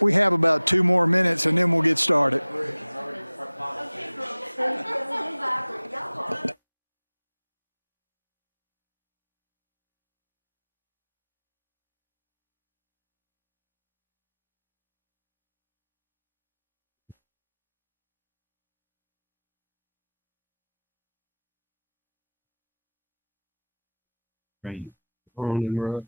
We have about 2 more minutes and then we'll get started. Right. On and run.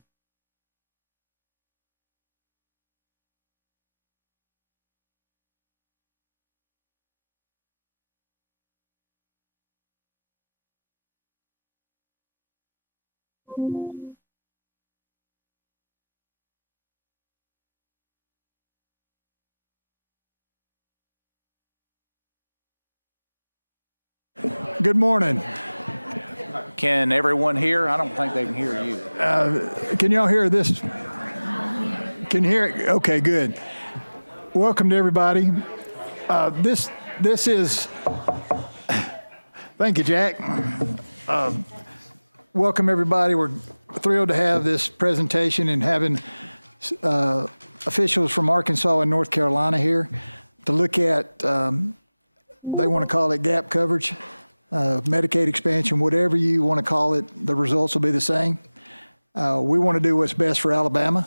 Good morning. Can everyone hear? I don't think they can hear you. Can y'all hear this? Can you hear it? Okay, good. Welcome to everybody. This is, thank you, Jack. Welcome everybody. We're thrilled to have this presentation and having officials from Arkansas and North Carolina here to look at, they want to call it gap coverage, Medicaid expansion, whatever you want to call it, the results will be the same. We want to do what's best for Alabama.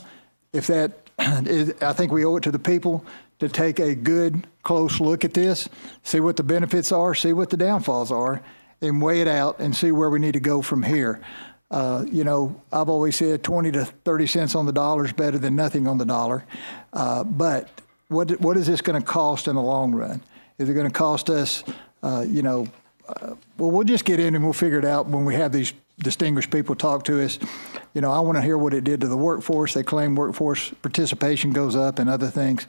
If that is, I think we owe it to the people to take a good, close look at this, see what the benefits are, see what the downfalls are, and weigh it out and see where we need to go from here. You know, I've always said 20 to 30 cents on the dollar is better than nothing on the dollar. But what is this going to cost in the long run? Is it going to cost us, you know, well, we'll just get in and we'll figure it out when we have these distinguished people talk to us. You know, I want to hear what it did to the workforce. They claim workforce participation goes up and other things.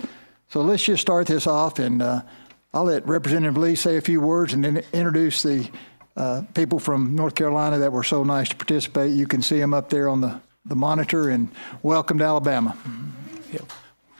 So let's just start this off, and I'll let Representative Lee say a few words and then introduce the people from North Carolina that were so nice to participate. You can see them up there on the monitor, and welcome to Alabama.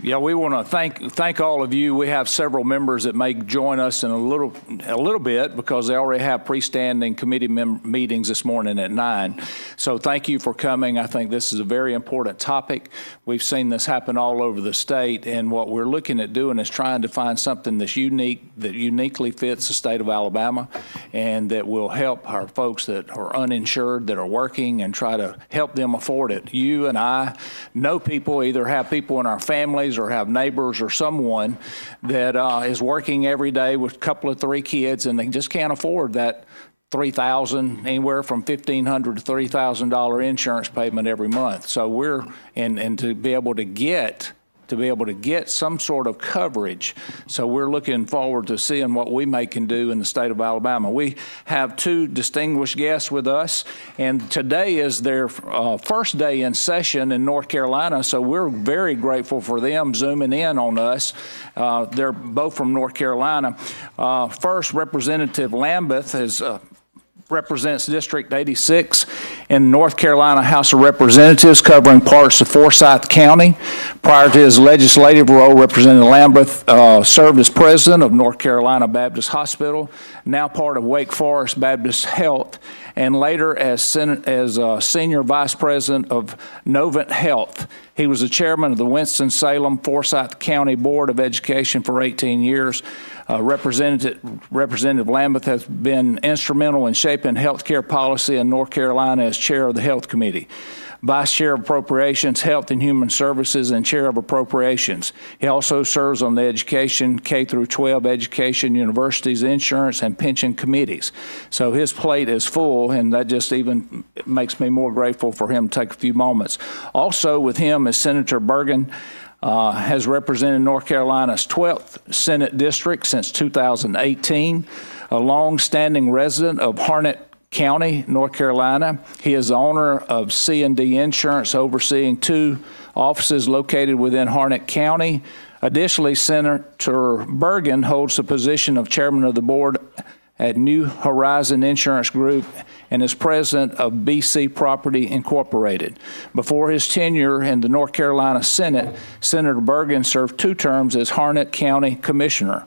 Yeah, we want to thank all of you. We have several members that may join us in a little bit because they already have freestanding committee meetings this morning at 9. So thank you for coming. I think this is a very important topic. We've seen this happen all over the state, and what we're looking at doing is trying to find something that's unique, that uniquely fits the state of Alabama, and that will help our folks that are uninsured, that are working, and try to help them afford it. You and I know people, either have people in our families or have neighbors or someone that is working every day with a couple of 3 kids, and they just can't afford that $3,000, anywhere from $1,500 to $3,000 insurance payment every month. So we're and to be able to get some sort of coverage. So we're looking forward to seeing what we can do in the state of Alabama. We have 2 distinguished guests with us, and today is their first day in session in North Carolina, so we're very grateful for them zooming in on us. They're both from North Carolina. First, Representative Lambeth represents District 86 in North Carolina House of Representatives, covering parts of Forsyth County. Prior to his legislative role, Representative Lambeth served as president of North Carolina Baptist Hospital, now part of Wake Forest Baptist Health, and later as senior vice president of Novant Health. He was the chairman of the Winston-Salem Forsyth County Board of Education for 18 years. Representative Lambeth has been instrumental in shaping healthcare policy in North Carolina as chair of the Health Committee, Vice Chair of Appropriations, Health and Human Services, and Chair of Appropriations. He also serves on the Education, K through 12 Education, Universities, Insurance, and Pension Committees. So his plate is full, and that just even makes me more grateful for him to take a few moments. Also with him is Senator Bergen. Has represented North Carolina's 12th Senate District since 2018, a long-standing resident of Harnett County, North Carolina. He is the owner of C&D Insurance, overseeing 2 offices located within Harnett County. Additionally, Senator Bergen holds the position of chairman of the board at New Horizon Insurance Group and is president of BC Property Incorporated. Before his tenure in the North Carolina Senate, Senator Bergen served 2 terms as Harnett County Commissioner,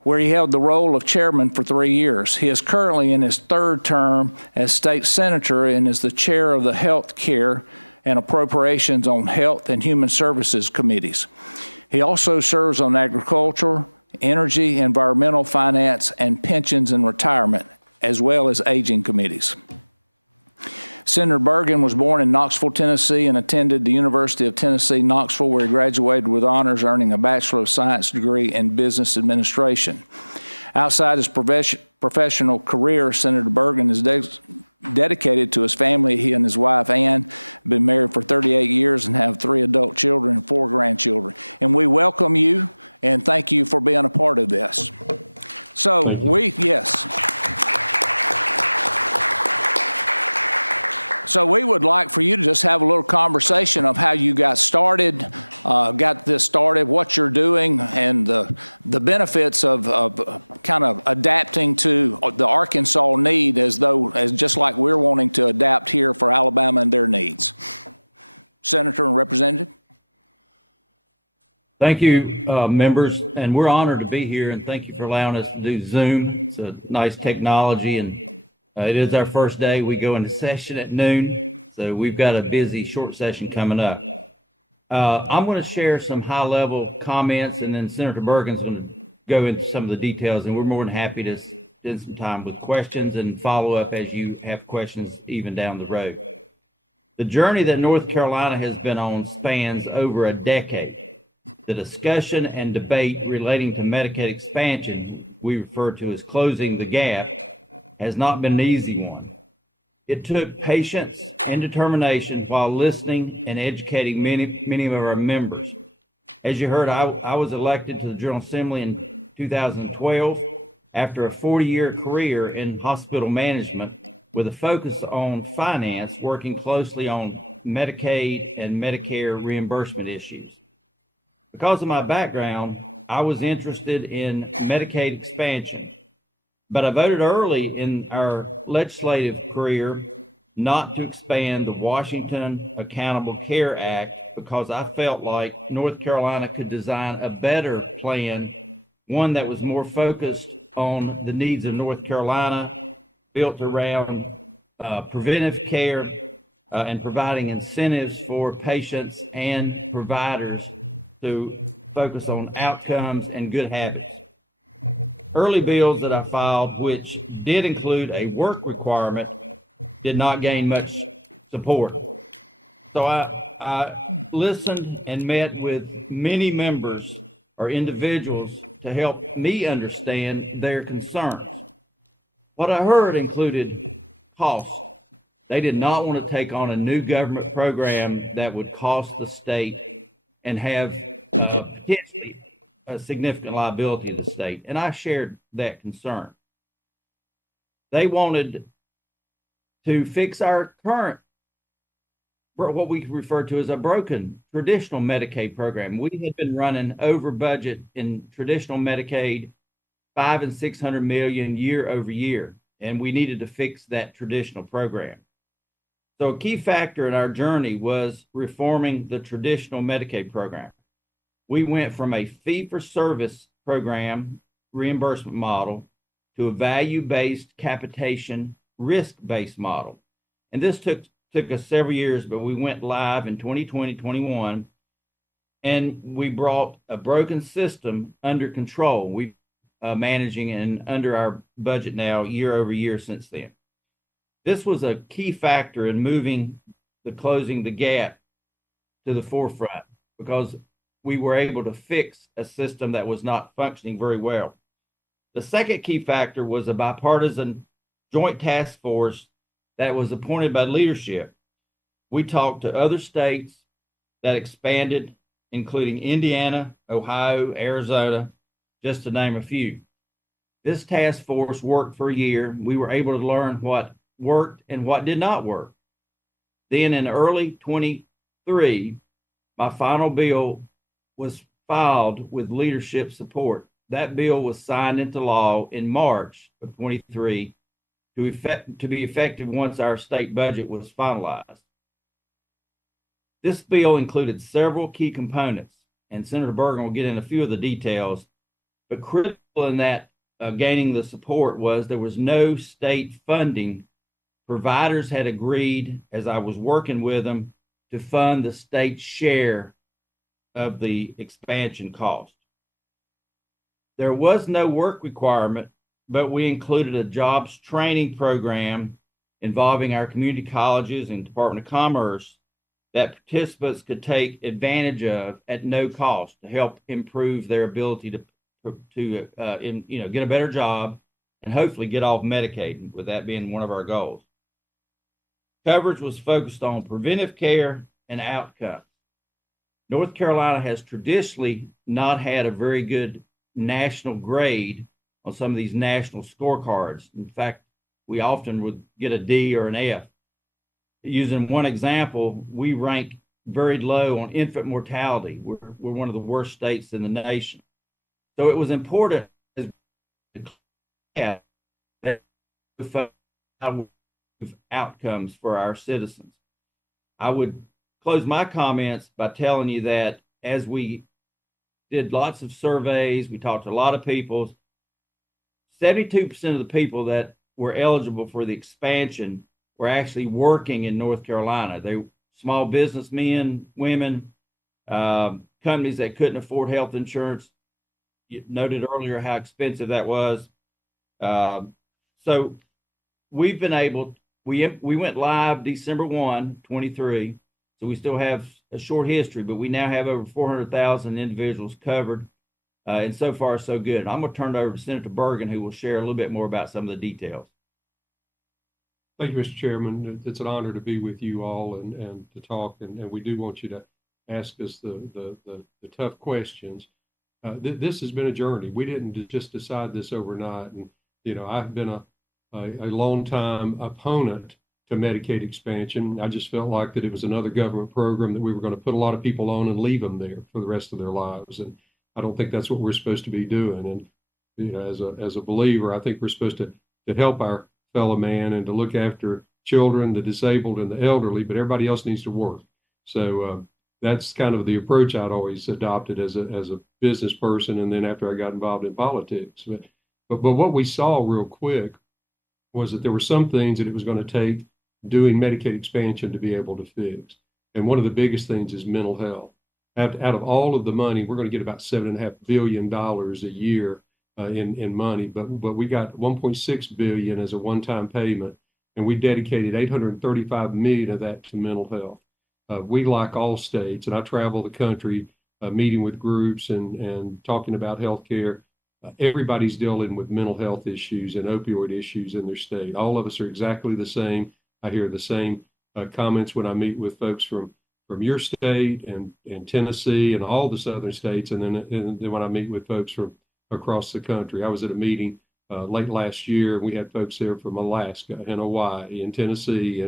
where he held the role of chairman for 3 years. He is currently in his 3rd term as state senator and is the chair of the Health Care and Appropriations on Health and Human Services Committees. He also serves on agriculture, energy, environmental, finance, and pensions and retirement, as well as aging committees. Senator Bergen was born in Knoxville, Tennessee, and attended the University of Tennessee, Knoxville, where he graduated with honors, earning a Bachelor of Science degree in Business Administration. Outside his professional career, Senator Bergen is dedicated to his family. He and his wife, Ann, have been married for 38 years and have 3 adult children and 4 grandchildren. And we welcome you and thank you for being a part of this. So So we would like for you to just have a little conversation of how you got started, what you're doing, and the benefits of kind of adapting to the Arkansas need as just like we're wanting to adapt here for Alabama and their needs. Senator and Representative. Thank you, members, and we're honored to be here, and thank you for allowing us to do Zoom. It's a nice technology, and it is our first day. We go into session at noon, so we've got a busy short session coming up. I'm going to share some high-level comments, and then Senator Bergen's going to go into some of the details, and we're more than happy to spend some time with questions and follow up as you have questions even down the road. The journey that North Carolina has been on spans over a decade. The discussion and debate relating to Medicaid expansion, we refer to as closing the gap, has not been an easy one. It took patience and determination while listening and educating many of our members. As you heard, I was elected to the General Assembly in 2012 after a 40-year career in hospital management with a focus on finance, working closely on Medicaid and Medicare reimbursement issues. Because of my background, I was interested in Medicaid expansion. But I voted early in our legislative career not to expand the Washington Accountable Care Act because I felt like North Carolina could design a better plan, one that was more focused on the needs of North Carolina, built around preventive care and providing incentives for patients and providers to focus on outcomes and good habits. Early bills that I filed, which did include a work requirement, did not gain much support. So I listened and met with many members or individuals to help me understand their concerns. What I heard included cost. They did not want to take on a new government program that would cost the state and have a significant liability in the state, and I shared that concern. They wanted to fix our current, what we refer to as a broken traditional Medicaid program. We had been running over budget in traditional Medicaid, $500 and $600 million year over year, and we needed to fix that traditional program. So a key factor in our journey was reforming the traditional Medicaid program. We went from a fee-for-service program reimbursement model to a value-based capitation risk-based model. And this took us several years, but we went live in 2020-21, and we brought a broken system under control. We managing and under our budget now year over year since then. This was a key factor in moving closing the gap to the forefront because we were able to fix a system that was not functioning very well. The second key factor was a bipartisan joint task force that was appointed by leadership. We talked to other states that expanded, including Indiana, Ohio, Arizona, just to name a few. This task force worked for a year. We were able to learn what worked and what did not work. Then in early 23, my final bill was filed with leadership support. That bill was signed into law in March of 23 to be effective once our state budget was finalized. This bill included several key components, and Senator Bergen will get in a few of the details, but critical in that gaining the support was there was no state funding. Providers had agreed, as I was working with them, to fund the state's share of the expansion cost. There was no work requirement, but we included a jobs training program involving our community colleges and Department of Commerce that participants could take advantage of at no cost to help improve their ability to get a better job and hopefully get off Medicaid, with that being one of our goals. Coverage was focused on preventive care and outcomes. North Carolina has traditionally not had a very good national grade on some of these national scorecards. In fact, we often would get a D or an F. Using one example, we rank very low on infant mortality. We're one of the worst states in the nation. So it was important to have outcomes for our citizens. I would close my comments by telling you that as we did lots of surveys, we talked to a lot of people, 72% of the people that were eligible for the expansion were actually working in North Carolina. They small businessmen, women, companies that couldn't afford health insurance. You noted earlier how expensive that was. So we've been able, we went live December 1, 23. So we still have a short history, but we now have over 400,000 individuals covered. And so far, so good. I'm going to turn it over to Senator Bergen, who will share a little bit more about some of the details. Thank you, Mr. Chairman. It's an honor to be with you all and to talk. And we do want you to ask us the tough questions. This has been a journey. We didn't just decide this overnight. And, I've been a long time opponent to Medicaid expansion. I just felt like that it was another government program that we were going to put a lot of people on and leave them there for the rest of their lives. And I don't think that's what we're supposed to be doing. And, as a believer, I think we're supposed to help our fellow man and to look after children, the disabled and the elderly, but everybody else needs to work. So that's kind of the approach I'd always adopted as a business person. And then after I got involved in politics, but what we saw real quick was that there were some things that it was going to take doing Medicaid expansion to be able to fix. And one of the biggest things is mental health. Out of all of the money, we're going to get about $7.5 billion a year in money, but we got 1.6 billion as a one-time payment, and we dedicated 835 million of that to mental health. We, like all states, and I travel the country meeting with groups and talking about healthcare. Everybody's dealing with mental health issues and opioid issues in their state. All of us are exactly the same. I hear the same comments when I meet with folks from your state and Tennessee and all the southern states, and then when I meet with folks from across the country. I was at a meeting late last year, and we had folks there from Alaska and Hawaii and Tennessee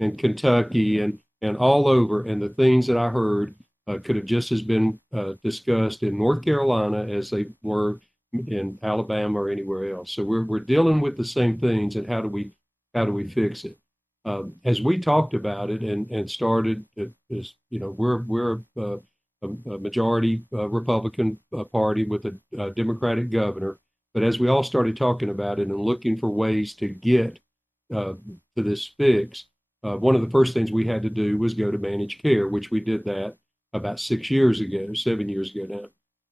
and Kentucky and all over. And the things that I heard could have just as been discussed in North Carolina as they were in Alabama or anywhere else. So we're dealing with the same things, and how do we fix it? As we talked about it and started, we're a majority Republican party with a Democratic governor. But as we all started talking about it and looking for ways to get to this fix, one of the first things we had to do was go to managed care, which we did that about 7 years ago now.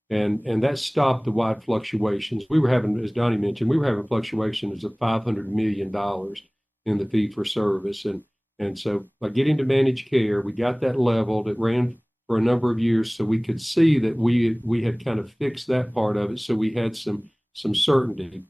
And that stopped the wide fluctuations. We were having, as Donnie mentioned, fluctuations of $500 million in the fee for service. And so by getting to managed care, we got that leveled. It ran for a number of years, so we could see that we had kind of fixed that part of it, so we had some certainty.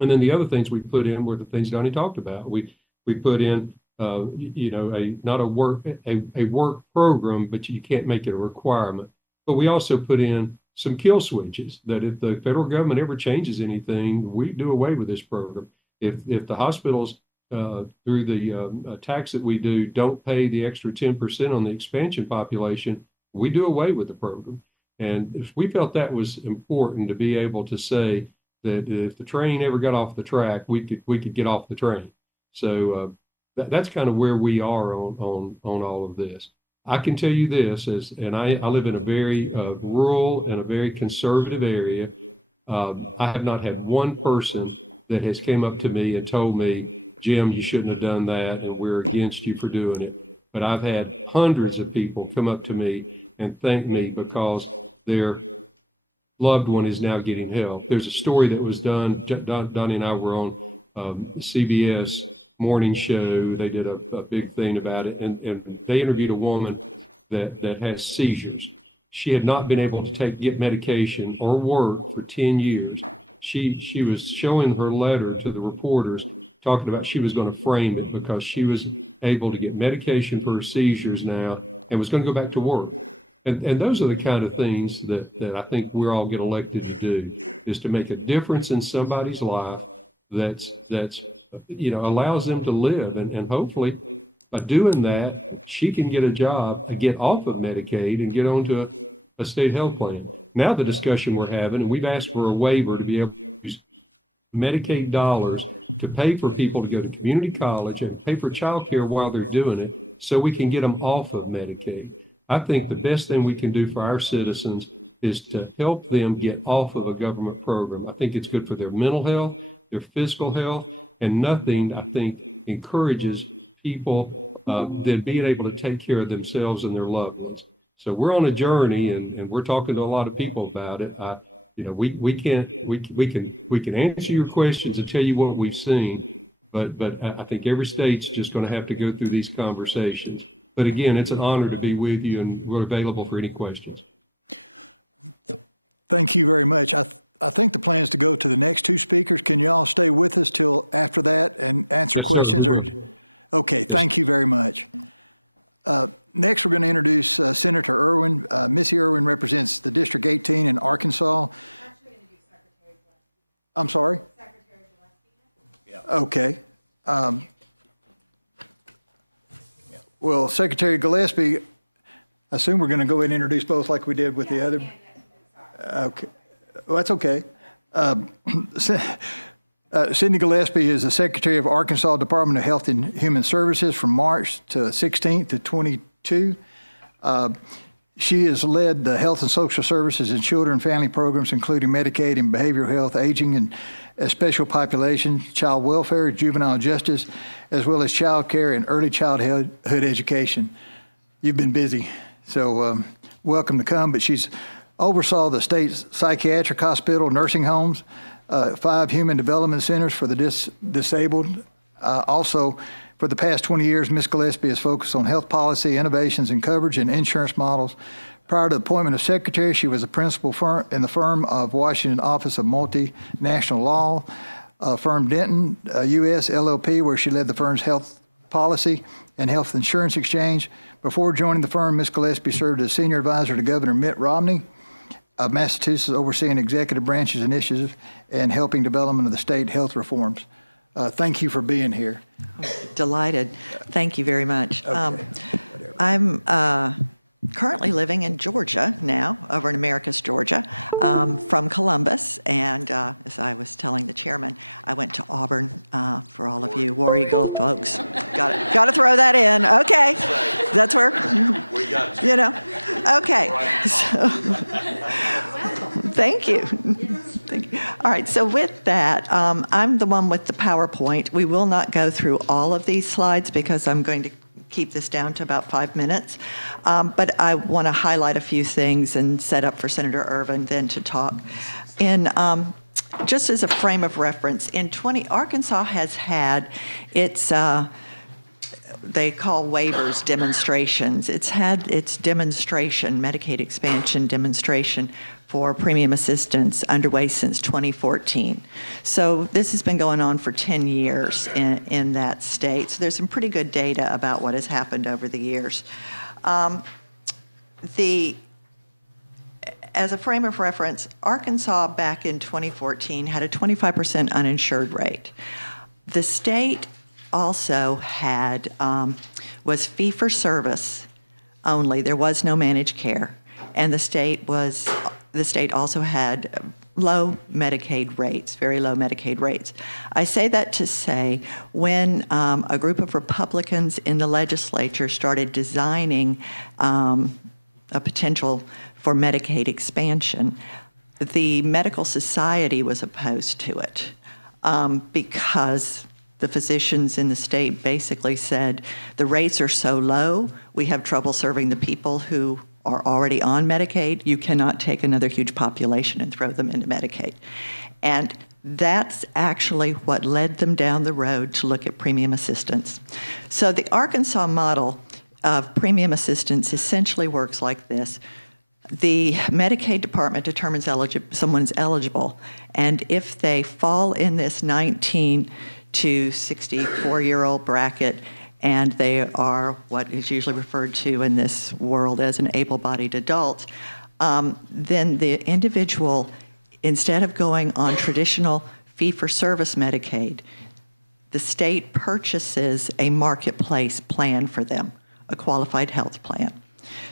And then the other things we put in were the things Donnie talked about. We put in not a work program, but you can't make it a requirement. But we also put in some kill switches that if the federal government ever changes anything, we do away with this program. If the hospitals through the tax that we do don't pay the extra 10% on the expansion population, we do away with the program. And if we felt that was important to be able to say that if the train ever got off the track, we could get off the train. So that's kind of where we are on all of this. I can tell you this, and I live in a very rural and a very conservative area. I have not had one person that has came up to me and told me, Jim, you shouldn't have done that, and we're against you for doing it. But I've had hundreds of people come up to me and thank me because their loved one is now getting help. There's a story that was done, Donnie and I were on CBS morning show. They did a big thing about it, and they interviewed a woman that has seizures. She had not been able to get medication or work for 10 years. She was showing her letter to the reporters, talking about she was going to frame it because she was able to get medication for her seizures now and was going to go back to work. And those are the kind of things that I think we all get elected to do, is to make a difference in somebody's life that's allows them to live. And hopefully, by doing that, she can get a job to get off of Medicaid and get onto a state health plan. Now the discussion we're having, and we've asked for a waiver to be able to use Medicaid dollars to pay for people to go to community college and pay for child care while they're doing it, so we can get them off of Medicaid. I think the best thing we can do for our citizens is to help them get off of a government program. I think it's good for their mental health, their physical health, and nothing, I think, encourages people than being able to take care of themselves and their loved ones. So we're on a journey, and we're talking to a lot of people about it. We can answer your questions and tell you what we've seen, but I think every state's just going to have to go through these conversations. But again, it's an honor to be with you, and we're available for any questions. Thank you very much. I think the plan is to go to the next two speakers. Can you all stay with us till after that and answer Yes, sir. questions? Okay, thank you very much. Next, we're going to introduce Senator Irwin. Missy Irwin represents the District 18 in Arkansas. I'm sorry? Secretary Gillespie. Yeah. Okay. Well, Secretary Gillespie, I assume we're going to go ahead and introduce both like we did with the other. Okay. Well, that's okay. Cindy Gillespie is the Secretary of Arkansas Department of Health and Human Services from March to 16th to 22. She has led the health and social services and children and family programs, including Medicaid and behavioral health, aging and a special population, child welfare, juvenile justice, as well as child care and early childhood education. You've been busy, so welcome to come. But she's oversaw the state's psychiatric hospital, nursing homes, 5 human development centers for the disabled. Also, for the past 20 years, Ms. Gillespie has focused on health policy, innovations in coverage and insurance models. Prior to the appointment of secretary, she was a principal in the firm of Washington Office of Multinational Law, firm Denton, U.S. LLP, where she led the firm's health policy and health insurance exchange. Before joining the firm, Ms. Gillespie served as senior advisor to Governor Mitt Romney of Massachusetts, overseeing executive branches initiatives and helping development of the state health reforms. Thank you for being here. Delighted. Thank you very much. Okay. I'm currently living in Georgia now, over in Americus, Georgia, from Columbus. And as I was telling the chairman, I went to Auburn for all of you War Eagle folks. Got to throw that in. Okay. That's where, you know. Okay. So, thank you. Thank you. All right, so with that, I'm the one with the PowerPoint. We will not go through all of these slides because I'm going to keep this down to about 5 minutes. But I want to highlight a few things and set up for Senator Irwin then to talk. Just as a frame of reference, Arkansas has had its they call waivers demonstrations. It's had its demonstration, Medicaid expansion demonstration for premium assistance underway since 2014. So this has been going on for 10 years in that state. So there's some pretty good data about what has happened over the years. As a frame of reference, Arkansas back in 2014 had a 25% uninsured rate. The state also had, was fee-for-service only. There was no managed care. And the state also had low Medicaid rates, very low Medicaid rates. I say that to say when a group of Republicans in the legislature started designing a potential for Medicaid expansion, the medical society was opposed to it because the physicians in the state basically said, the rates are so low, we have trouble serving the people who are already on Medicaid. You cannot take another huge population and throw them into Medicaid. And that's actually what led them down the road to look at premium assistance. So the Arkansas model of premium assistance essentially works like this. The Medicaid department determines someone's eligible, and if they fall in this 19 to 64-year-old bracket, and they are what is usually referred to in this world as an able-bodied adult, then the individual, instead of going on traditional fee-for-service Medicaid, the state purchases a marketplace plan for them, a qualified health plan.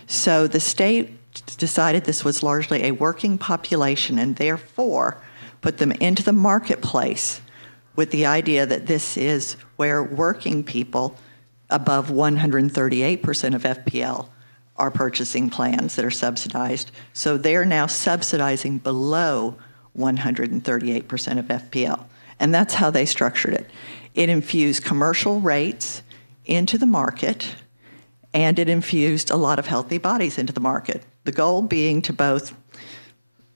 So the state decided this was largely a working population and therefore put them into the marketplace with the idea that this is where working people above 138% of FPL are purchasing plans that are subsidized. So they're now subsidizing below 138% of FPL. And that's how they structured it. It infused commercial rates into the market, and it infused a lot of healthy bodies into the market. The goal being to both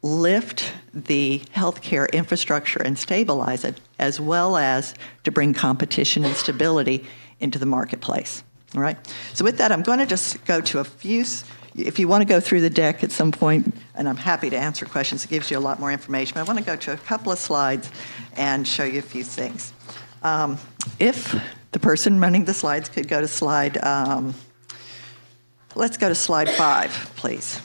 lift the healthcare infrastructure and stabilize it, as well as to bring competition and stability into the marketplace. All right? So with that, I'm going to just go to a few, if you want to go through the deck at some point, and I'm happy to answer questions, it gives you a lot more information, but I want to go to a couple of slides and show you a few things. If the person running the slides could go to slide, let's go to slide 5, please.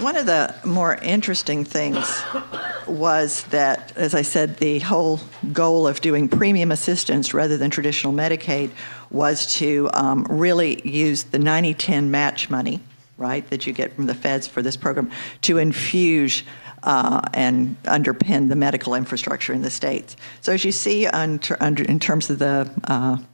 One of the more interesting things was that, as I said, the whole goal of doing premium assistance rather than traditional Medicaid was to really use the 90-10 match money, right, that you get from the feds for this program to infuse and underpin the medical infrastructure in the states. So as you see in terms of the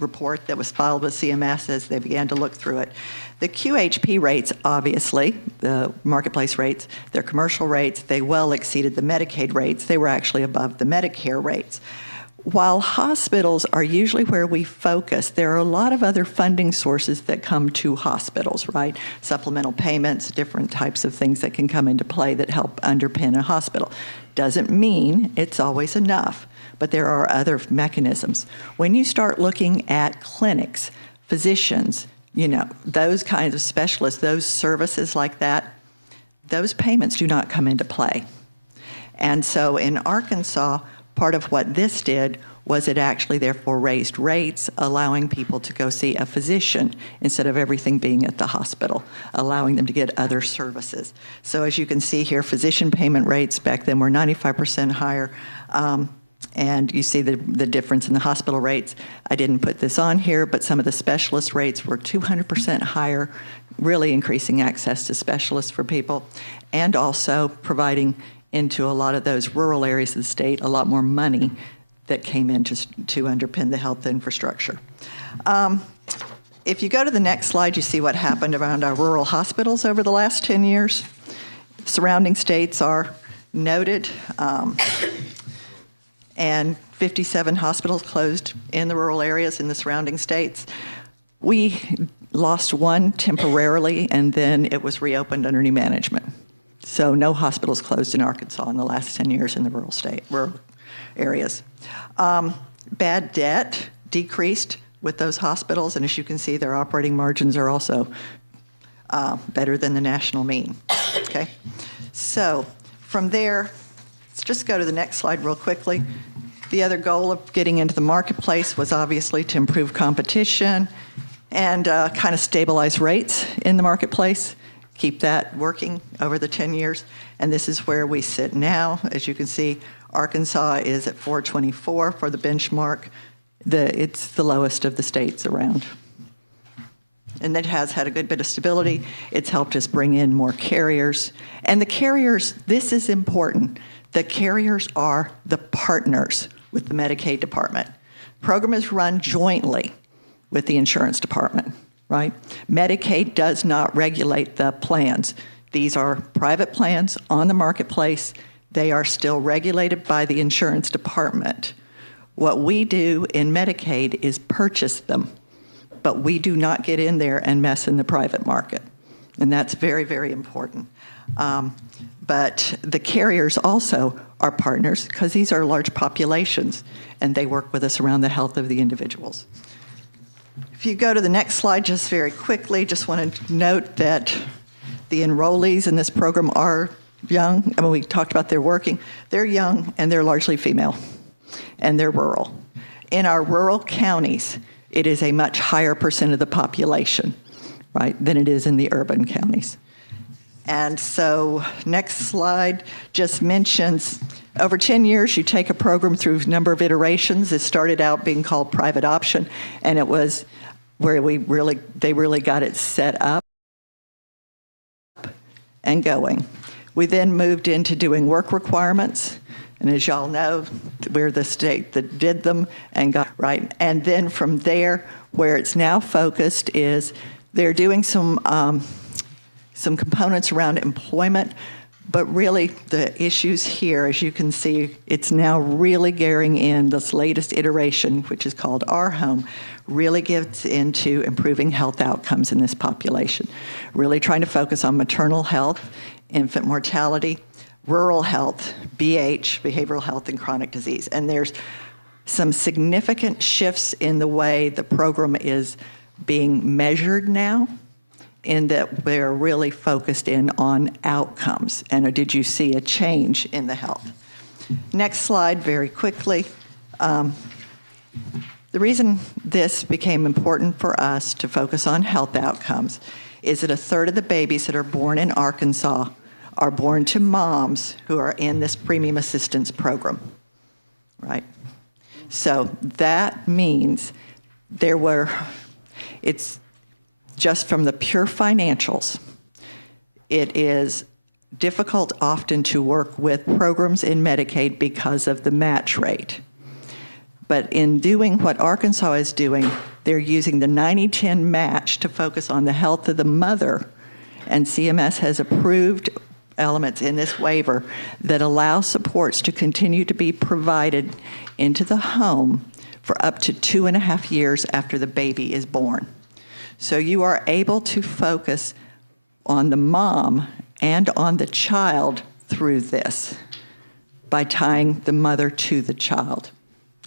report that was filed with CMS as they began to look through it, the QHP rates, obviously, the marketplace rates, their commercial rates, they well exceeded the Medicaid rates. They were actually above the Medicare rates. While hospitals are usually where we focus, there are a lot of other funding sources that come to hospitals, right? Supplemental payments, different types of things that can come into play that help underpin a hospital. Doesn't mean it's always enough, but there are other mechanisms. When you start looking at clinics, physicians, you know, those kinds of specialists, those services like that, those payments do not come into play. And so in Arkansas, part of what this did was it actually therefore raised rates, allowing people to go see a physician instead of everything being at the hospital, allowing them to get other services. So as you can see here, physician payment rates back then were 95% higher. And you see the difference in the hospital rates. I didn't put this on here, but some of the specialist rates were 200% higher, really increasing access to specialists for people, and also providing into a lot of those rural areas of the state a lot more money that came in to underpin the health infrastructure. If you go to the next slide, you see what happened around our rural hospitals over the last 10 years. Surrounding states are noted. And 57 hospitals closed in the rural areas in the surrounding states. We lost one temporarily, and then it was reopened under new management. So no hospitals closed in Arkansas in the last 10 years in the rural areas. Bad debt decreased with those hospitals, and as you can see, their operating margins are also better than the national mean. Okay, so from there, let's just go to the next slide real quickly. The other goal of getting into the marketplace was obviously to improve competition and kind of stabilize rates in the marketplace, keep that working over the 10 years. And this is where we sit now. As you can see, Arkansas is at 424 for the benchmark. It's the lowest of the states around. And it has had a good bit of stability. It's helped us bring in more carriers. And the carriers, this is important. The carriers are the partners with the Medicaid department. The program is run jointly with the insurance department, right? Medicaid does not regulate the plans. These are private plans on the marketplace. They are still regulated by the insurance department. What we do in Medicaid is purchase them but we do not get in there and mess in the private market. And that's very, very important. But the carriers also are partners because these are large populations, and they work with us around the health of the individuals. If you go to the next slide just very quickly, just want to note that the enrollees in this program are young. I mean, we talked about they're working. They're young, and they're largely female, and they're rural. In our rural counties, it is a much higher percent of the population, right, than it is in the urban counties. And so next slide just mentions over 10 years, you take a program through a number of iterations. It started out being called private option, and it was where they really got it set up and going. We then moved into doing work requirements. And as y'all know, we're the state that did them and got right. And then from there, where it's now focused is they're doing some components around employment, but really the issues here, as you can see, it's now really gearing in this latest iteration, which is called Our Home, really gets into improving health outcomes in this population, really trying to focus on maternal health, infant mortality, rural health, BH, behavioral health, and chronic disease. And there's some significant shifts in the way the program is being measured now, in that they're really focused in on outcomes. And did you see a change in the health? Next slide, very quickly. The reason this became important for us to focus on health outcomes is that a third of the babies that are born in Arkansas are born to moms who are in this premium assistance program, right? So that means it's just from the pure financials, it is difficult often to work with programs in Medicaid because of the match rate. But in doing what Arkansas is doing, they're using the 90-10 match to focus on the health of the mother, and CMS has approved elements in this waiver that allow supports to continue to be provided into the home for up to 2.5 years after the baby is born. So you are able to focus on the mom and on the child through this by tying the mother to the child.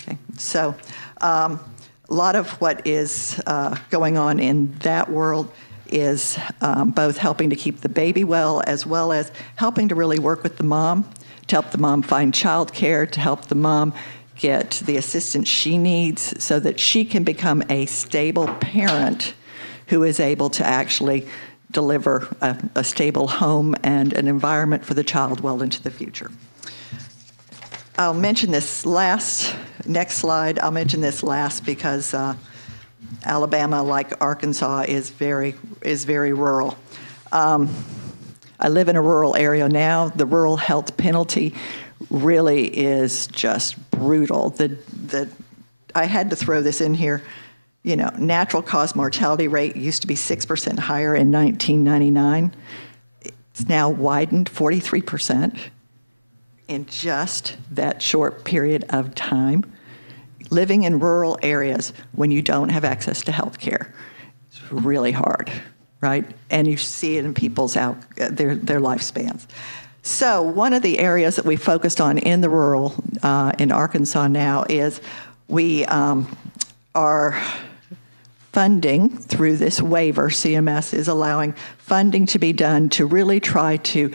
Okay. So a lot of what is going on in that world is both helping to keep the baby well as helping to really work with the mom, to help the mom find childcare, to help the mom get the assistance she needs so that she can become a stable parent who is able to actually deliver a stable home and an environment for the child well into the future. I'll mention this next slide, I'll mention this last because Alabama, like Arkansas, is very rural. I live in a rural area now. The rural health penalty really is just brutal. I had to throw this in here. You know, natural cause mortality rate used to be 6% higher in 1999. It's now widened 43% in just that short period of time. Living in rural areas when you don't have access to health care is really hard, right? And you see it in people's their lifespans. So one of the areas that we focused on in the rural, in Arkansas now, is we are funding through this waiver. CMS is allowing funding to be done to really try to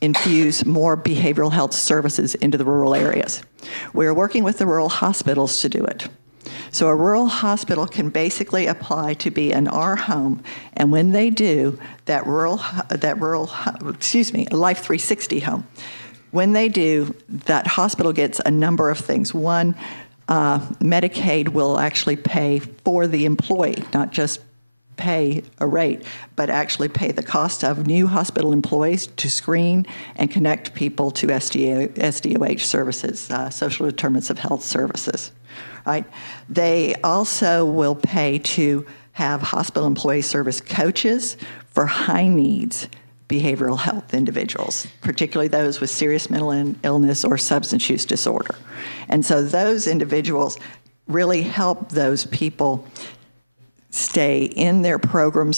infuse more behavioral health services into the rural areas. We're working with the rural hospitals to do it. So a rural hospital can basically apply to be an Our Home, and when they do, Life 360 home, when they do, that hospital gets a number of things. One, Medicaid will actually pay for the employee, not just pay a rate, but actually pay the cost of new hospital employees to screen and connect people to SDOH services, social determinants of health services, right? They also will pay to have hospital employee service coaches for high needs behavioral health individuals, particularly those with serious mental illness or substance use disorder. And so those individuals really help those people stay in their program,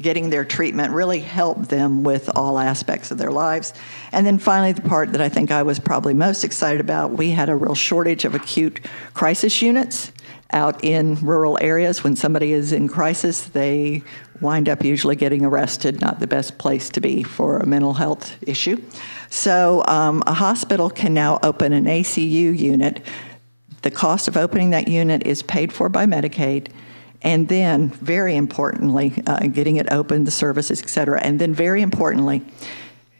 getting their treatment, really help them with all aspects of their lives. And then finally, the part that I think I was probably most excited about, we had a real shortage of acute crisis units out in rural areas. When somebody is in crisis, they wind up usually getting arrested, not the best place to be for a mental health issue. So a hospital can now open an ACU unit. The cost of opening that unit is paid for by Medicaid, and then, very importantly, getting it open, the services, et cetera. And then, very importantly,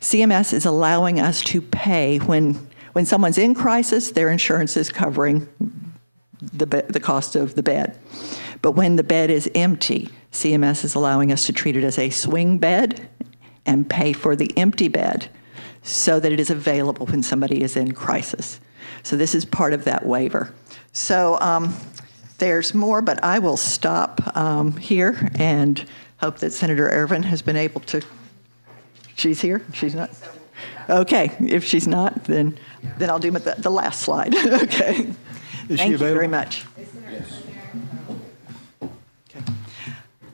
CMS is allowing us to pay when someone's in crisis, their insurance is covering the cost of the bed. But when the bed is empty, CMS is allowing us to treat it as a swing bed and pay for the empty bed so that it is available when somebody is in crisis. So this is part of that waiver. So there's more, but I will stop here and hope that Senator Ervin has been able to. She's here? She's not? Okay, if she's not, then I'll do the last slide. Okay. Is she Thank you available? very much.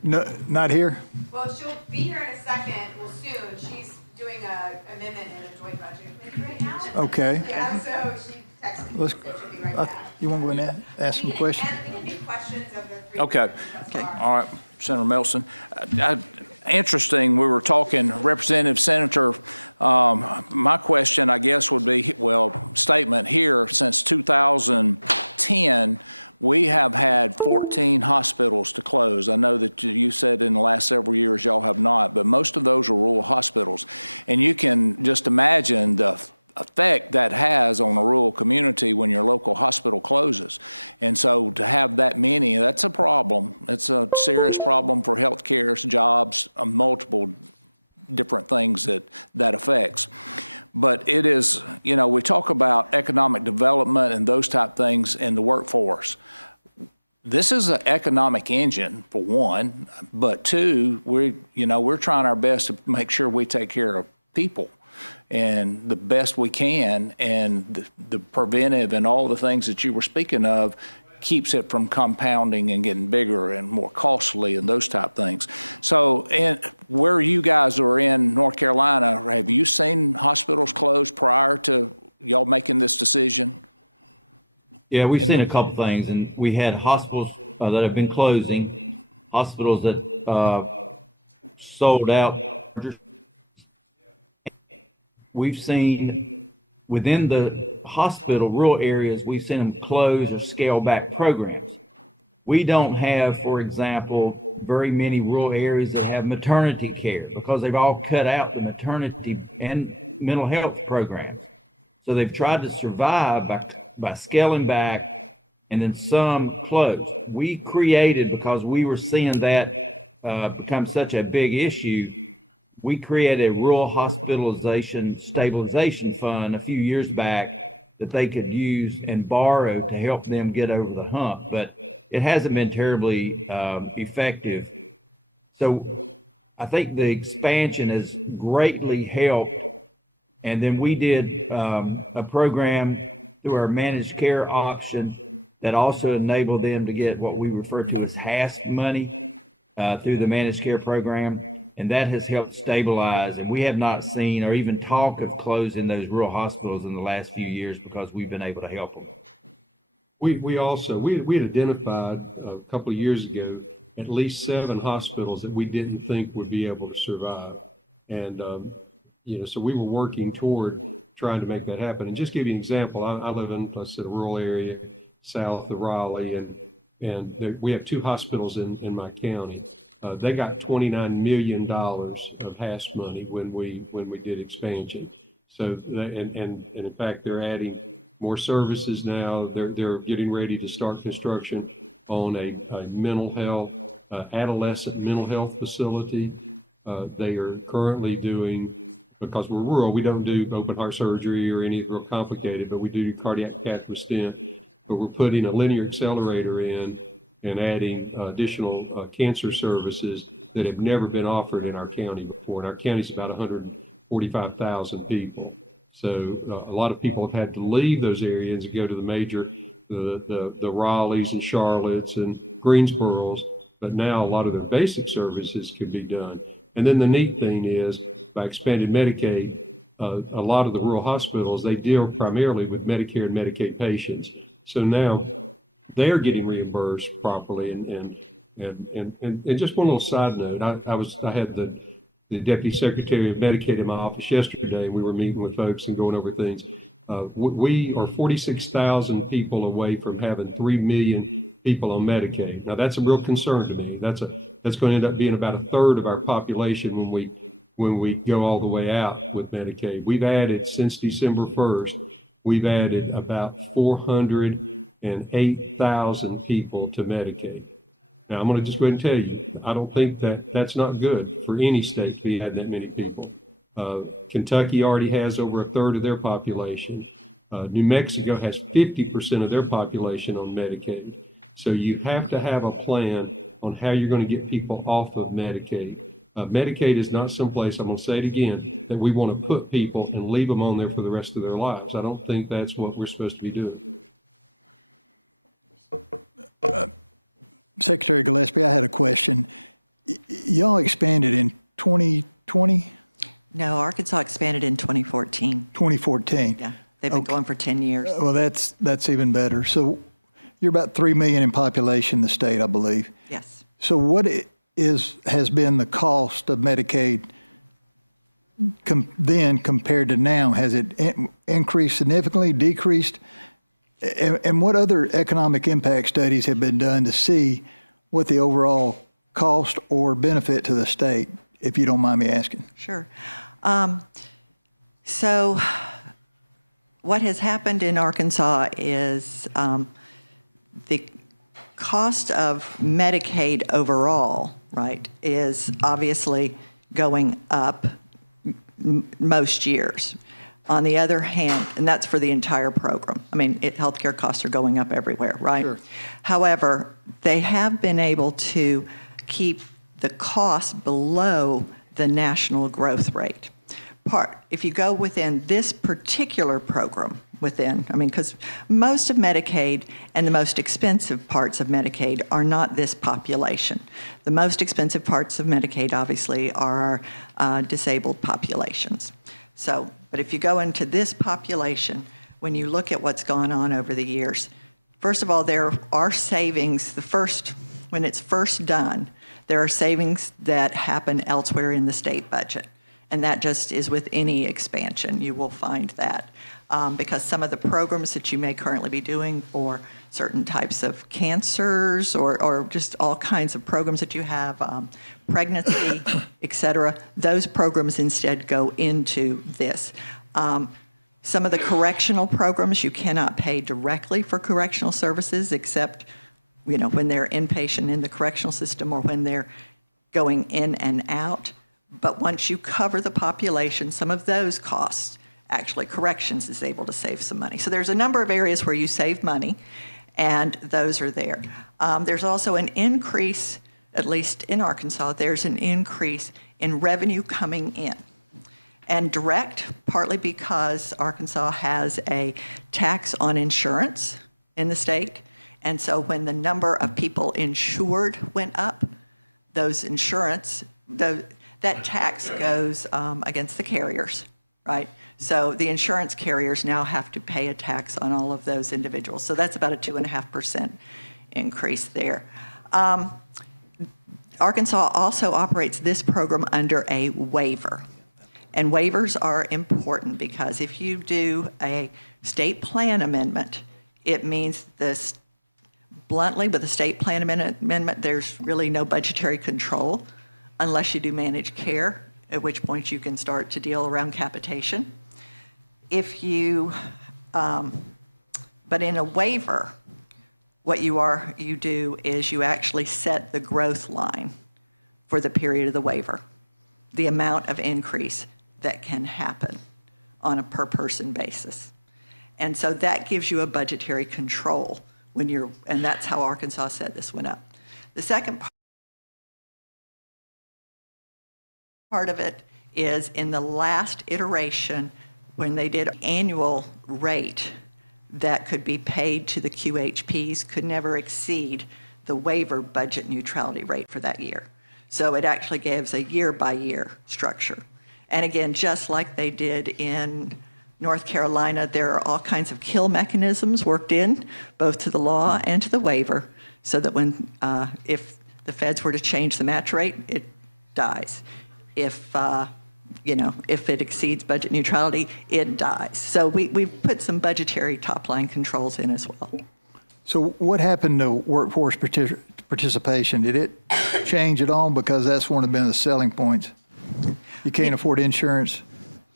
No, not here? Well, she'll be here in a second, well, soon. She's doing a amendment in a joint budget committee right now. Okay. Yeah, so she texted me, Let's- so she'll be right back. You want to go in and ask some questions? And we can do questions of the three. Okay. members thus far. All right, Senator Melson. Interesting, we were talking, Representative Senator, my question, I guess, would be, statement here, since 2010, we have had 14 hospitals to close. I know that you said in the last several years y'all have not, but most of those are rural hospitals. And you can just imagine the effect that has on a rural community when your local hospital closes. And so to have that many, that's a problem. It's a serious problem for healthcare, jobs, multiple different things that affects. But it is, we talk about economic development and those type things in the workforce. This is an economic engine, for one, but two, we're trying our best to make sure we take care of people and the best we can, and the preventive and all the things that you were speaking of keeps it from compounding and getting bigger and more costly and those type things. So where you guys are in North Carolina, have you seen hospitals close prior to y'all making this decision? Yeah, we've seen a couple things, and we had hospitals that have been closing, hospitals that sold out. We've seen within the hospital, rural areas, we've seen them close or scale back programs. We don't have, for example, very many rural areas that have maternity care because they've all cut out the maternity and mental health programs. So they've tried to survive by scaling back, and then some closed. We created, because we were seeing that become such a big issue, we created a rural hospitalization stabilization fund a few years back that they could use and borrow to help them get over the hump, but it hasn't been terribly effective. So I think the expansion has greatly helped. And then we did a program through our managed care auction that also enabled them to get what we refer to as HASP money through the managed care program. And that has helped stabilize. And we have not seen or even talk of closing those rural hospitals in the last few years because we've been able to help them. We had identified a couple of years ago at least 7 hospitals that we didn't think would be able to survive. And, so we were working toward trying to make that happen. And just give you an example, I live in, let's say, a rural area south of Raleigh, and we have 2 hospitals in my county. They got $29 million of HASP money when we did expansion. So, and in fact, they're adding more services now. They're getting ready to start construction on a mental health, adolescent mental health facility. They are currently doing, because we're rural, we don't do open heart surgery or anything real complicated, but we do cardiac catheter stent. But we're putting a linear accelerator in and adding additional cancer services that have never been offered in our county before. And our county's about 145,000 people. So a lot of people have had to leave those areas and go to the major the Raleighs and Charlottes and Greensboros, but now a lot of the basic services can be done. And then the neat thing is, by expanding Medicaid, a lot of the rural hospitals, they deal primarily with Medicare and Medicaid patients. So now they're getting reimbursed properly. And just one little side note, I had the Deputy Secretary of Medicaid in my office yesterday, and we were meeting with folks and going over things. We are 46,000 people away from having 3 million people on Medicaid. Now, that's a real concern to me. That's going to end up being about a third of our population when we go all the way out with Medicaid. We've added, since December 1st, we've added about 408,000 people to Medicaid. Now, I'm going to just go ahead and tell you, I don't think that's not good for any state to be having that many people. Kentucky already has over a third of their population. New Mexico has 50% of their population on Medicaid. So you have to have a plan on how you're going to get people off of Medicaid. Medicaid is not someplace, I'm going to say it again, that we want to put people and leave them on there for the rest of their lives. I don't think that's what we're supposed to be doing. Secretary Gillespie, I had a question. Y'all expanded in 2020, No, Arkansas expanded in 2014. 2014? Yeah, they've been going for 10 years. Well, that's even better. So you're about 3 million in population in the state, I believe. Yes. So what has been the cost of Medicaid then compared to now? Has it increased significantly, decreased? And what other economic impact studies have been done to see what the overall cost or benefit to the state, if you don't mind me asking? Sure. So what has happened in Arkansas is the cost of Medicaid overall, right, is obviously going up most years. On the other hand, and that's for the entire program. I mean, healthcare costs are going up everywhere, right? Sure. However, they have been able to keep the cost below the national growth rate. If you go within this particular program, because most of Medicaid and the most expensive parts of Medicaid are not this population. The most expensive parts of Medicaid, obviously, are our disabled populations. So, but if you go into this population, when you look at what's gone on over the years, first of all, there are savings. When it's first done, there are savings that happen elsewhere in the state budget. And that just is with any expansion, you will find that. Because some of the programs that you may currently be doing for certain types of cancers or just all kinds of programs that you have, pregnancy, et cetera, those programs instead go into this. Some of the correctional programs, you cannot pay directly for correctional services except when they're inpatient in the correctional system or when they're going in and out. But once you cover the population, some of those costs, actually corrections is able to save some money. So there's a number of areas where you save money, and those are there. There's also an increase, at least in Arkansas, there's an increase in revenue coming in. And direct, partly because Arkansas has a tax on insurance in the state. And so when the number of people insured went up, that tax goes against the carriers, right? So the insurance carriers now have to pay a tax on all of those individuals. So that's about a 2.5% increase there. Arkansas also operates this program under a waiver. And waivers are important because if you do a state plan amendment, it means bluntly, with a state plan amendment, there's really no budgetary control unless you do managed care, at which point you can start to deal around capitation. But in a waiver, what you do is you actually set the growth line for the period of the waiver, the amount of increase that can happen on a per person basis. And so that gives you a budgetary control and that's how Arkansas set this one up. The second part of it is in the last iteration when they did annual rate that could be paid to the QHPs could never exceed the waiver budget neutrality rate for that year. So it actually gives a year-by-year structure. And again, just like they did in North Carolina, there are all kinds of kill mechanisms worked in, both to the law and to the waiver, so that when, if the feds were to change the match rate, it dies. If, if it exceeds budget neutrality, it dies. So we've put some budgetary top-line controls in as well. So what happened to workforce participation? Did it change at all? Because that's one of the selling points. You can't afford insurance.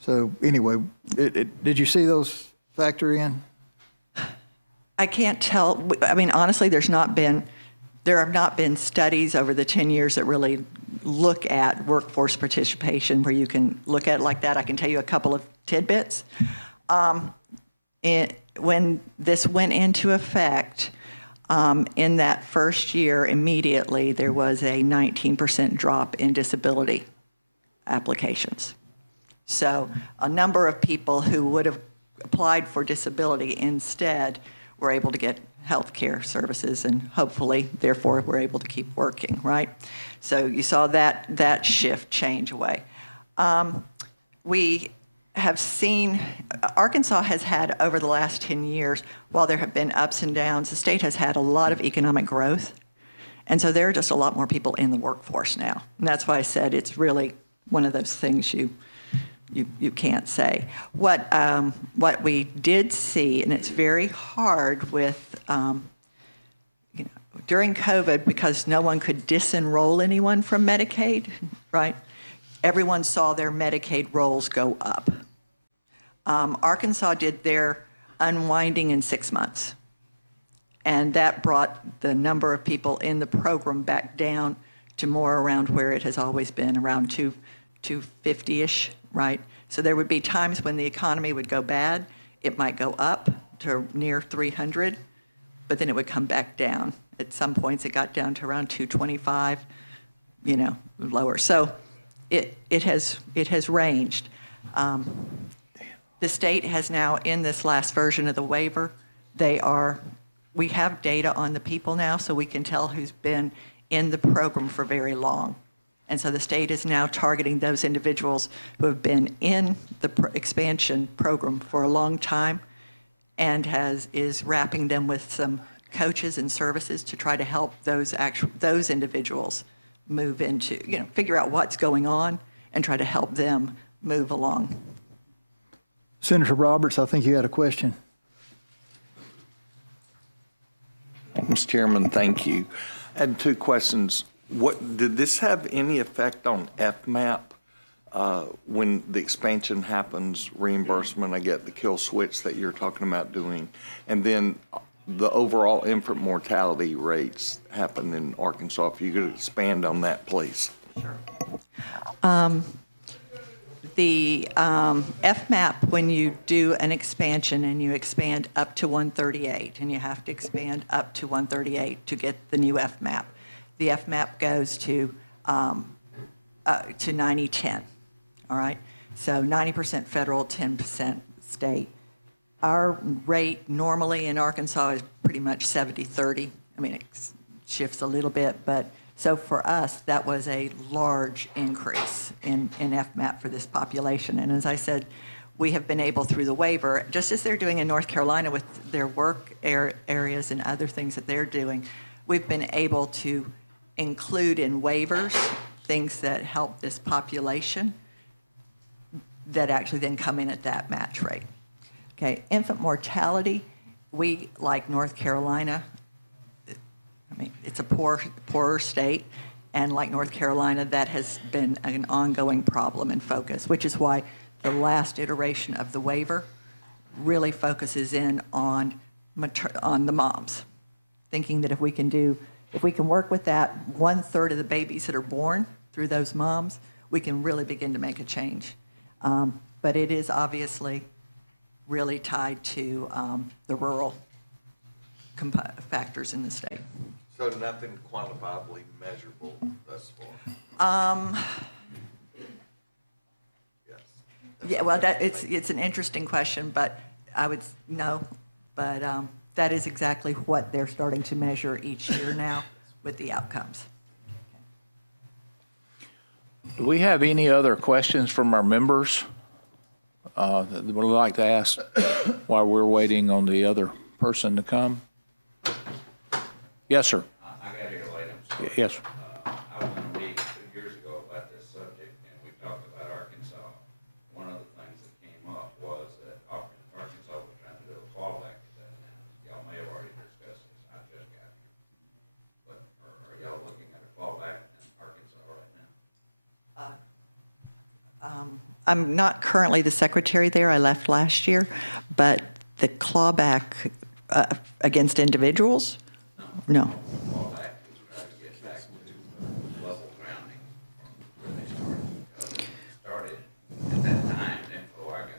So anyway, did you see those factor in? I can't tell. I mean, honestly, there have not been studies over the 10 years that really look at workforce participation where you can look at it like that. I can tell you a couple of tidbits. When this went into effect, in that first year, immediately, there was a 19% drop in disability applications. So a number of people who would have applied for disability instead were able to get health care services and hopefully, therefore, were able to keep working, right? So you saw that shift change away. We have seen, Arkansas has had over the last 10 years, while there have been ups and downs, the state has had a lot of economic growth. And so there are just a lot more people in the workforce now. And that's why I said it's really one of those things you can't say. What we did see, and it's very hard with, during COVID, because no one could disenroll anyone from Medicaid, right? Everyone saw their Medicaid rolls go up. Arkansas did their unwinding in 6 months. And that brought the number of people in the program back down to more around where it has always been, around 250-ish, right? So there would be times when the economy would go bad. It might go up to near 300, but then it would come back down. At some points, it got down to around 225, lower. So it has ranged. The state has now, in this last version of the waiver, we have data on the people now, so we can tell who's been in the program for very long. And so the state is now targeting those individuals who have been in the expansion program for a long time and is wrapping them with some coaches and services to try to help those individuals move into, figure out what's going on and try to help them move along. Senator Roberts, I think you had a question. Mr. Chairman, thank you. I had two questions. Did this have any effect on FMAP when the expansion happens, reimbursement, I get the kill switch that you're talking about doing, and then the overall infant mortality rates happen in Arkansas? If you could expand on that, please. Sure. The FMAP, when you do an expansion and you expand up to 138, and you have to expand up to 138 to get the new FMAP, the FMAP goes to 90-10, all right? So 90% federal, 10% state. Our rate normally in Arkansas is pretty much 70-30. I mean, it shifts a little bit, but so for us, that was a large increase in FMAP for this population. And as I said, we have been able through the waiver, just as they're doing in North Carolina with their work areas and other things that they're doing, we've been able to include in waivers things that help this population that actually then come in at that match rate. Okay, infant mortality, we, like North Carolina, I mean, it's a poorer state, and like North Carolina, that has been an ongoing problem and focus, which is why the last iteration of the waiver really focuses in on the moms, thinking that if we can work with that 1/3 of the babies that are born through those moms, we can really begin to make a change. But it is obviously really tied to the rural factors in the state. So nothing quantifiably measurable thus far? Yes. Yeah, well, it's an interesting question, but I would no. But that is exactly what they're starting to measure each year now with the outcomes. Do we have any other questions from our members that we'd like to ask while we're waiting on the other person to come? Yes, sir. I got here late, I'm sorry. Yes. I was in a meeting 2 years ago about this subject, and we talked about Arkansas. One of the things that came up was that Arkansas was trying to do a clawback at that now. Y'all may have already discussed this, I just got here. But are y'all looking at a clawback in Arkansas right now? I'm not currently the secretary there. I left last year, but the clawback against individuals? No. Clawback is trying to get back to level grounding from where they started. Started at that time, the info I got,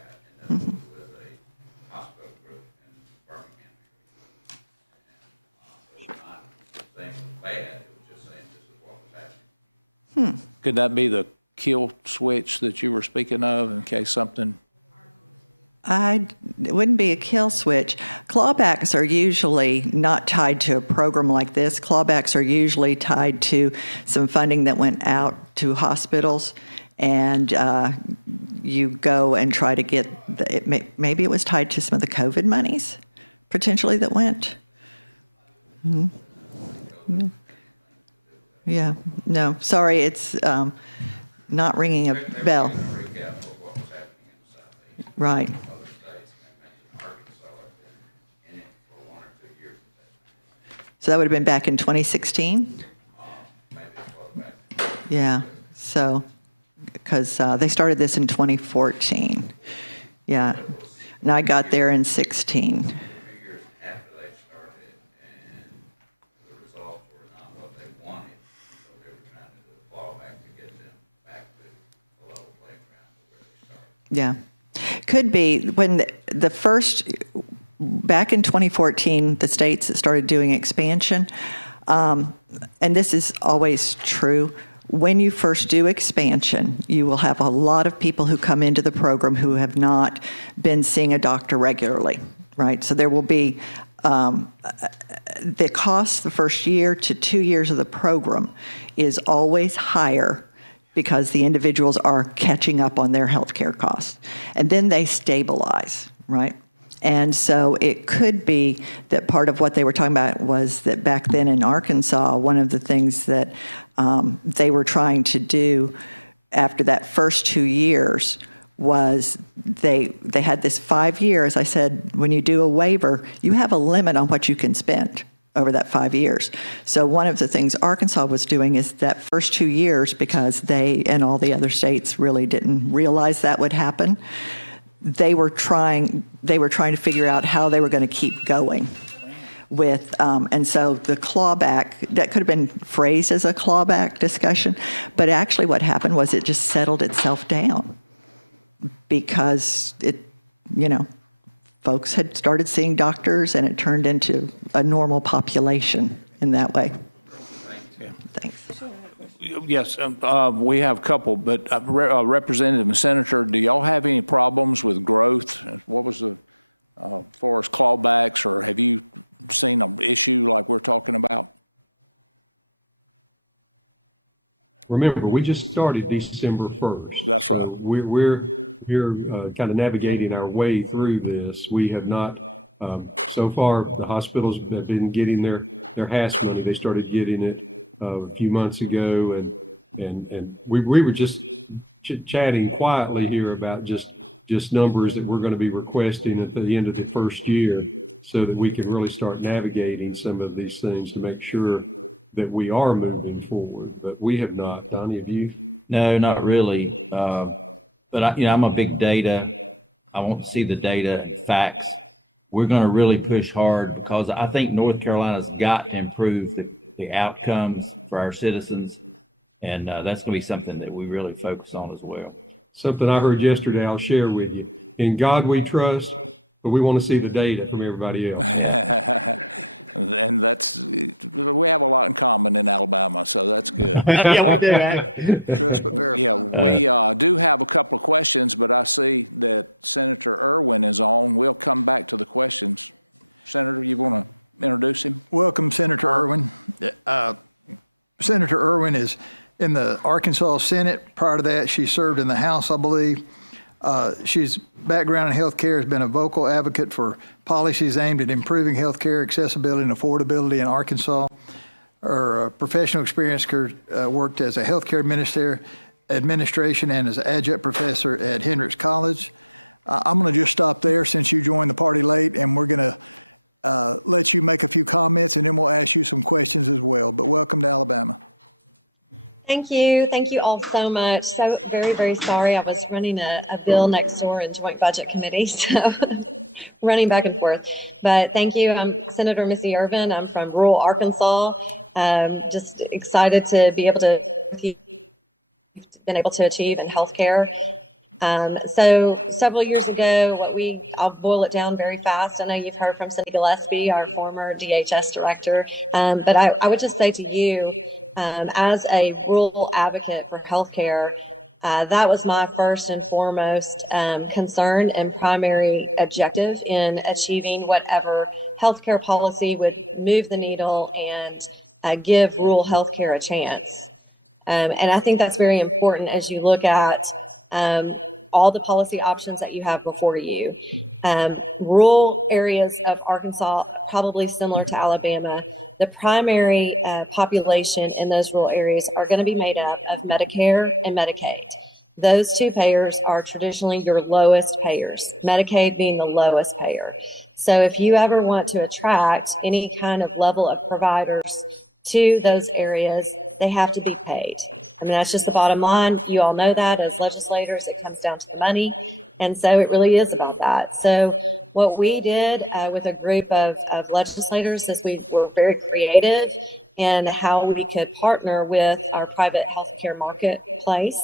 and that was with a hospital group in Birmingham. It was not saying it was bad, it was just saying this is what was happening. Could that be the kill switch that you were speaking of in case something? It wouldn't be a kill switch. Clawbacks are usually not tied to a program like this. Clawbacks are usually tied to some funding that went out to hospitals, and you go and try to get, maybe it was tied to some of the COVID monies, potentially, that went. Mm-hmm. Yeah, no, sorry, it's not ringing a bell. Recap of what was happening in the Southeast. Right. Other states, and I mentioned Arkansas had been in it for 1 or 2 years at that time. So that would have been back in 2016? Maybe it was back. Yeah, so, because they started this in 2014. Yeah, and I got there in 16. 2 years after they started, and the results were not what they wanted, so they were trying to do a fallback to get them back to a level playing ground where they started. Yeah. Could be when the first, back in 2014, the states started doing expansion. And this is always true. When you first do expansion, you will have a lot of people who come into the program who have not been seeing a doctor regularly, right? So there will be the cost the first year to 2 years of the program is always higher because the individuals are catching up on their healthcare costs. And then they stabilize, right? And so it could be that part of what they were talking about was that back then in Arkansas, one of the things that they were trying to do after that first 2 years was they had this 5 years. I said, when you do a waiver, you have a limit on what you can spend over that 5 years. So one of the things Arkansas was doing is that first 2 years, because they and all the other states really didn't realize that would happen, they were trying to figure out how they were going to keep going with, and so the clawback, that could have been phrased as a clawback discussion, but actually what happened was it just settled itself down because folks had started seeing doctors and it turned into a normal population in that way. Thanks. Yes, we have a couple, but Representative and Senator, do y'all have any problems with growth? What was the, as far as clawbacks, or have you seen an issue like we're talking about? Remember, we just started December 1st. That's right. So we're kind of navigating our way through this. We have not, so far, the hospitals have been getting their HAS money. They started getting it a few months ago, and we were just chatting quietly here about just numbers that we're going to be requesting at the end of the first year so that we can really start navigating some of these things to make sure that we are moving forward. But we have not. Donnie, have you? No, not really. But I'm a big data. I want to see the data, facts. We're going to really push hard because I think North Carolina's got to improve the outcomes for our citizens, and that's going to be something that we really focus on as well. Something I heard yesterday I'll share with you. In God we trust, but we want to see the data from everybody else. And we have a lot in common in Alabama, so that's good. Yeah, we do. Trust but verify. Yeah, we do have a couple of questions, but I see that Senator Irwin is on. We'll come back to the questions Senator, you want to introduce him? Welcome, Senator Irwin. Senator Irwin is in the Arkansas Senate. Prior to that, she served in the House, I believe. She's background in healthcare, has been a vocal advocate for policies aimed at improving healthcare accessibility and affordability in Arkansas. Her professional experience worked as a healthcare administration and as adjunct professor at Hendrix College. I'm going to just stop there since you joined the party late, and we're going to let you make a few comments, and then we'll ask you some questions as well. But welcome to Alabama. Thank you. Thank you all so much. So very, very sorry. I was running a bill next door in Joint Budget Committee, so running back and forth. But thank you. I'm Senator Missy Irvin. I'm from rural Arkansas. Just excited to be able to been able to achieve in healthcare. So several years ago, I'll boil it down very fast. I know you've heard from Cindy Gillespie, our former DHS director, but I would just say to you, as a rural advocate for healthcare, that was my first and foremost concern and primary objective in achieving whatever healthcare policy would move the needle and give rural healthcare a chance. And I think that's very important as you look at all the policy options that you have before you. Rural areas of Arkansas, probably similar to Alabama, the primary population in those rural areas are going to be made up of Medicare and Medicaid. Those two payers are traditionally your lowest payers, Medicaid being the lowest payer. So if you ever want to attract any kind of level of providers to those areas, they have to be paid. I mean, that's just the bottom line. You all know that as legislators, it comes down to the money. And so it really is about that. So what we did with a group of legislators is we were very creative in how we could partner with our private healthcare marketplace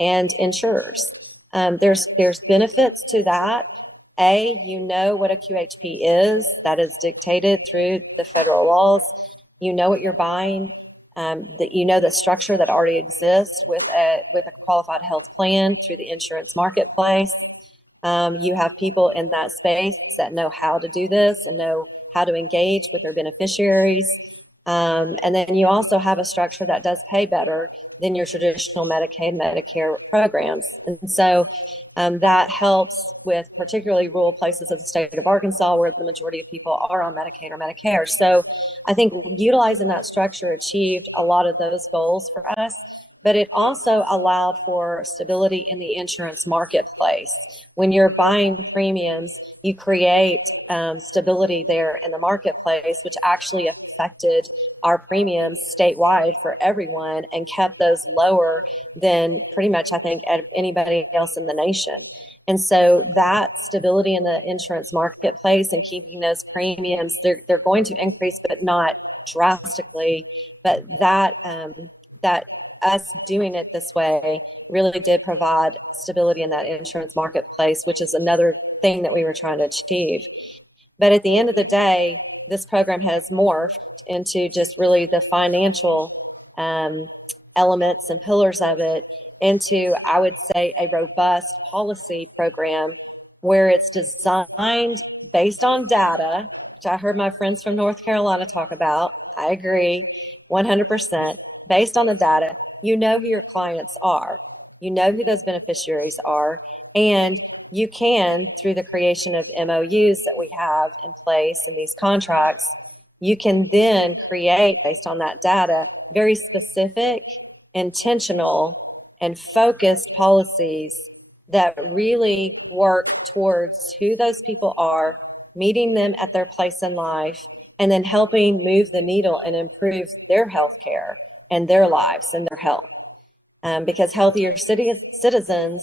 and insurers. There's benefits to that. You know what a QHP is. That is dictated through the federal laws. You know what you're buying, that you know the structure that already exists with a qualified health plan through the insurance marketplace. You have people in that space that know how to do this and know how to engage with their beneficiaries. And then you also have a structure that does pay better than your traditional Medicaid, Medicare programs. And so that helps with particularly rural places of the state of Arkansas where the majority of people are on Medicaid or Medicare. So I think utilizing that structure achieved a lot of those goals for us. But it also allowed for stability in the insurance marketplace. When you're buying premiums, you create stability there in the marketplace, which actually affected our premiums statewide for everyone and kept those lower than pretty much, I think, anybody else in the nation. And so that stability in the insurance marketplace and keeping those premiums, they're going to increase, but not drastically. But that us doing it this way really did provide stability in that insurance marketplace, which is another thing that we were trying to achieve. But at the end of the day, this program has morphed into just really the financial elements and pillars of it into, I would say, a robust policy program where it's designed based on data, which I heard my friends from North Carolina talk about. I agree 100%. Based on the data, you know who your clients are. You know who those beneficiaries are. And you can, through the creation of MOUs that we have in place in these contracts, you can then create, based on that data, very specific, intentional, and focused policies that really work towards who those people are, meeting them at their place in life, and then helping move the needle and improve their health care and their lives and their health. Because healthier citizens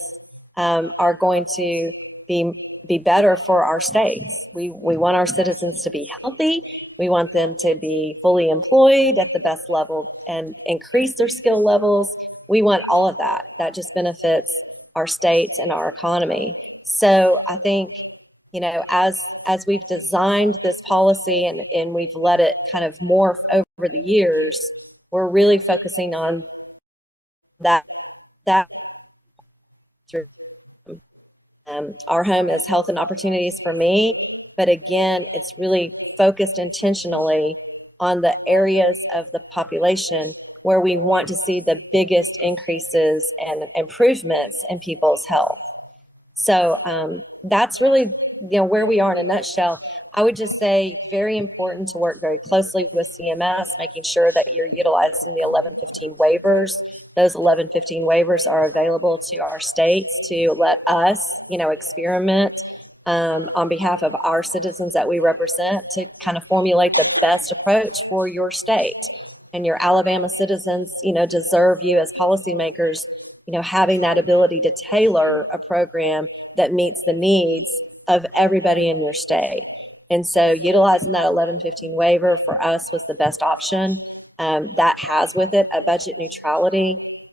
are going to be better for our states. We want our citizens to be healthy. We want them to be fully employed at the best level and increase their skill levels. We want all of that. That just benefits our states and our economy. So I think, you know, as we've designed this policy and we've let it kind of morph over the years, we're really focusing on that through Our home is health and opportunities for me, but again, it's really focused intentionally on the areas of the population where we want to see the biggest increases and improvements in people's health. So that's really, where we are in a nutshell. I would just say very important to work very closely with CMS, making sure that you're utilizing the 1115 waivers. Those 1115 waivers are available to our states to let us, experiment on behalf of our citizens that we represent to kind of formulate the best approach for your state. And your Alabama citizens, deserve you as policymakers, having that ability to tailor a program that meets the needs of everybody in your state. And so utilizing that 1115 waiver for us was the best option. That has with it a budget neutrality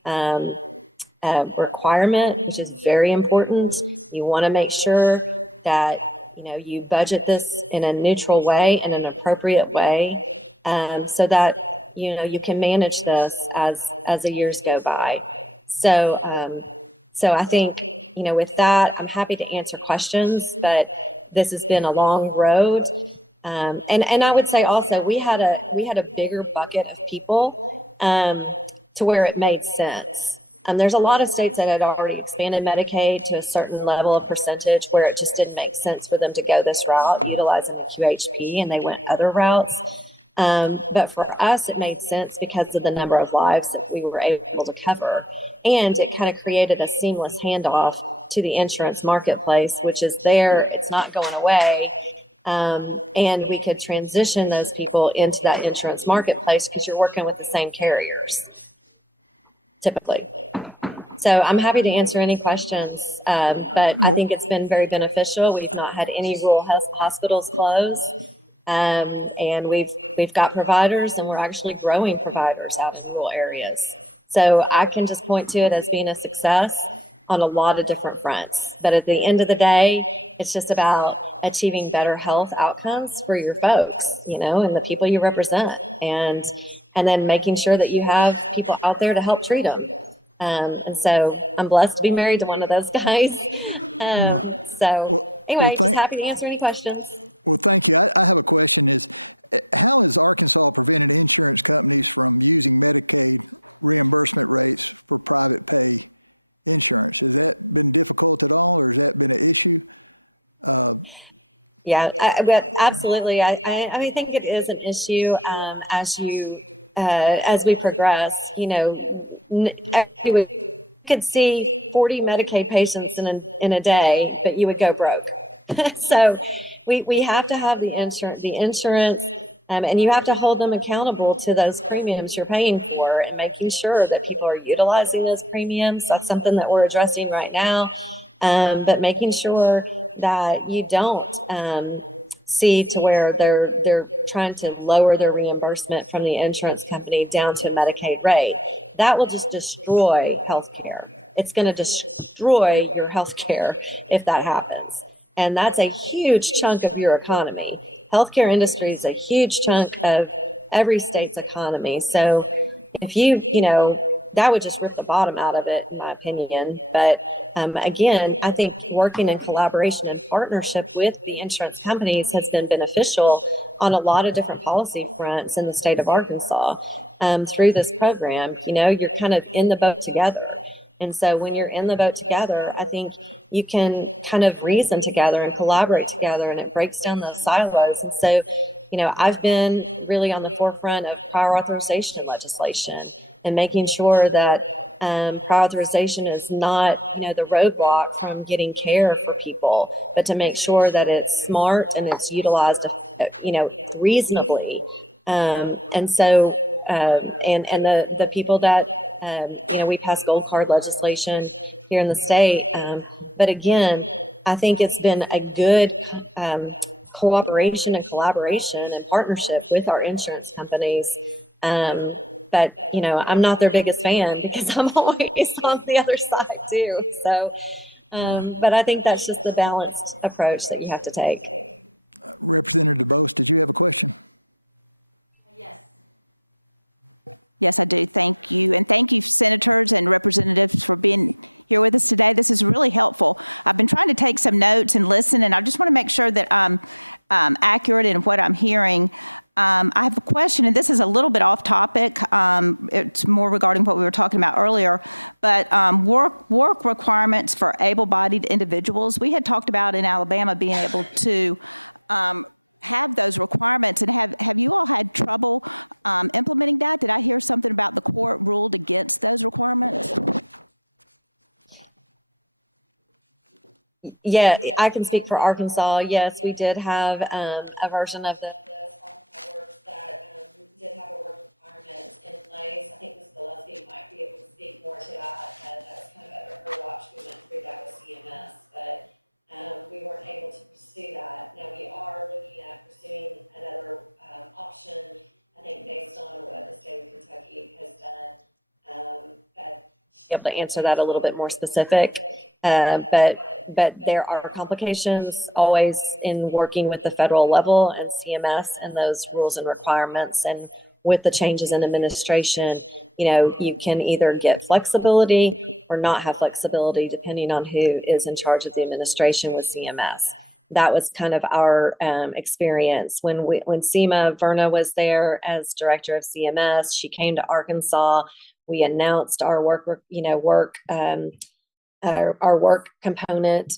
requirement, which is very important. You want to make sure that you budget this in a neutral way, in an appropriate way, so that you can manage this as the years go by. So I think with that, I'm happy to answer questions, but this has been a long road. And I would say also we had a bigger bucket of people to where it made sense. There's a lot of states that had already expanded Medicaid to a certain level of percentage where it just didn't make sense for them to go this route, utilizing the QHP, and they went other routes. But for us, it made sense because of the number of lives that we were able to cover. And it kind of created a seamless handoff to the insurance marketplace, which is there, it's not going away. And we could transition those people into that insurance marketplace because you're working with the same carriers, typically. So I'm happy to answer any questions, but I think it's been very beneficial. We've not had any rural hospitals close, and we've got providers, and we're actually growing providers out in rural areas. So I can just point to it as being a success on a lot of different fronts. But at the end of the day, it's just about achieving better health outcomes for your folks, and the people you represent, and then making sure that you have people out there to help treat them. And so I'm blessed to be married to one of those guys. Anyway, just happy to answer any questions. Well, thank you. I have a question how has Arkansas prevented insurance companies from using Medicaid reimbursement rates for private pay insurance? Has that been difficult at all, or has that been an issue? Yeah, absolutely. I think it is an issue as we progress. You could see 40 Medicaid patients in a day, but you would go broke. So we have to have the insurance, and you have to hold them accountable to those premiums you're paying for, and making sure that people are utilizing those premiums. That's something that we're addressing right now. But making sure that you don't see to where they're trying to lower their reimbursement from the insurance company down to a Medicaid rate. That will just destroy healthcare. It's going to destroy your healthcare if that happens. And that's a huge chunk of your economy. Healthcare industry is a huge chunk of every state's economy. So if that would just rip the bottom out of it, in my opinion. But again, I think working in collaboration and partnership with the insurance companies has been beneficial on a lot of different policy fronts in the state of Arkansas through this program. You're kind of in the boat together. And so when you're in the boat together, I think you can kind of reason together and collaborate together, and it breaks down those silos. And so, I've been really on the forefront of prior authorization legislation and making sure that prior authorization is not, the roadblock from getting care for people, but to make sure that it's smart and it's utilized, reasonably. And so, and the people that, we passed gold card legislation here in the state. But again, I think it's been a good cooperation and collaboration and partnership with our insurance companies. But, I'm not their biggest fan because I'm always on the other side too. So, but I think that's just the balanced approach that you have to take. Representative DuBose, did you have a question? Yes, I do. Thank you. And thank you, senators and representatives, for being here with us today. This is really helpful. I've been trying to take some notes and listen, and I just want to make sure that I'm accurate in what I'm hearing. I have a question, and this is a little bit off topic. It's more regarding what we were talking about earlier, but work requirements for able-bodied individuals. We had talked about in Alabama being able to have those requirements, and have you all had trouble implementing that? Did I hear something about the court ruled against those requirements? Yeah, I can speak for Arkansas. Yes, we did have a version of this that we did have a work requirement in place. I think Ms. Gillespie might be able to speak more to that. That's kind of under her watch. We went through that with CMS, but we weren't able to pursue that. Now, we are looking at pursuing another option, I think, based on what the state of Kentucky has done. But be able to answer that a little bit more specific. But there are complications always in working with the federal level and CMS and those rules and requirements. And with the changes in administration, you can either get flexibility or not have flexibility depending on who is in charge of the administration with CMS. That was kind of our experience when Seema Verna was there as director of CMS. She came to Arkansas. We announced our work component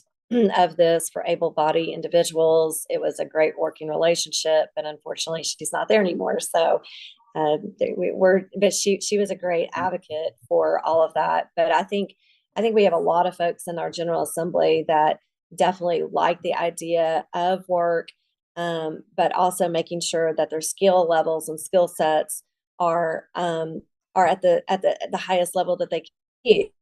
of this for able-bodied individuals. It was a great working relationship, but unfortunately, she's not there anymore. So, but she was a great advocate for all of that. But I think we have a lot of folks in our General Assembly that definitely like the idea of work, but also making sure that their skill levels and skill sets are at the highest level that they can be.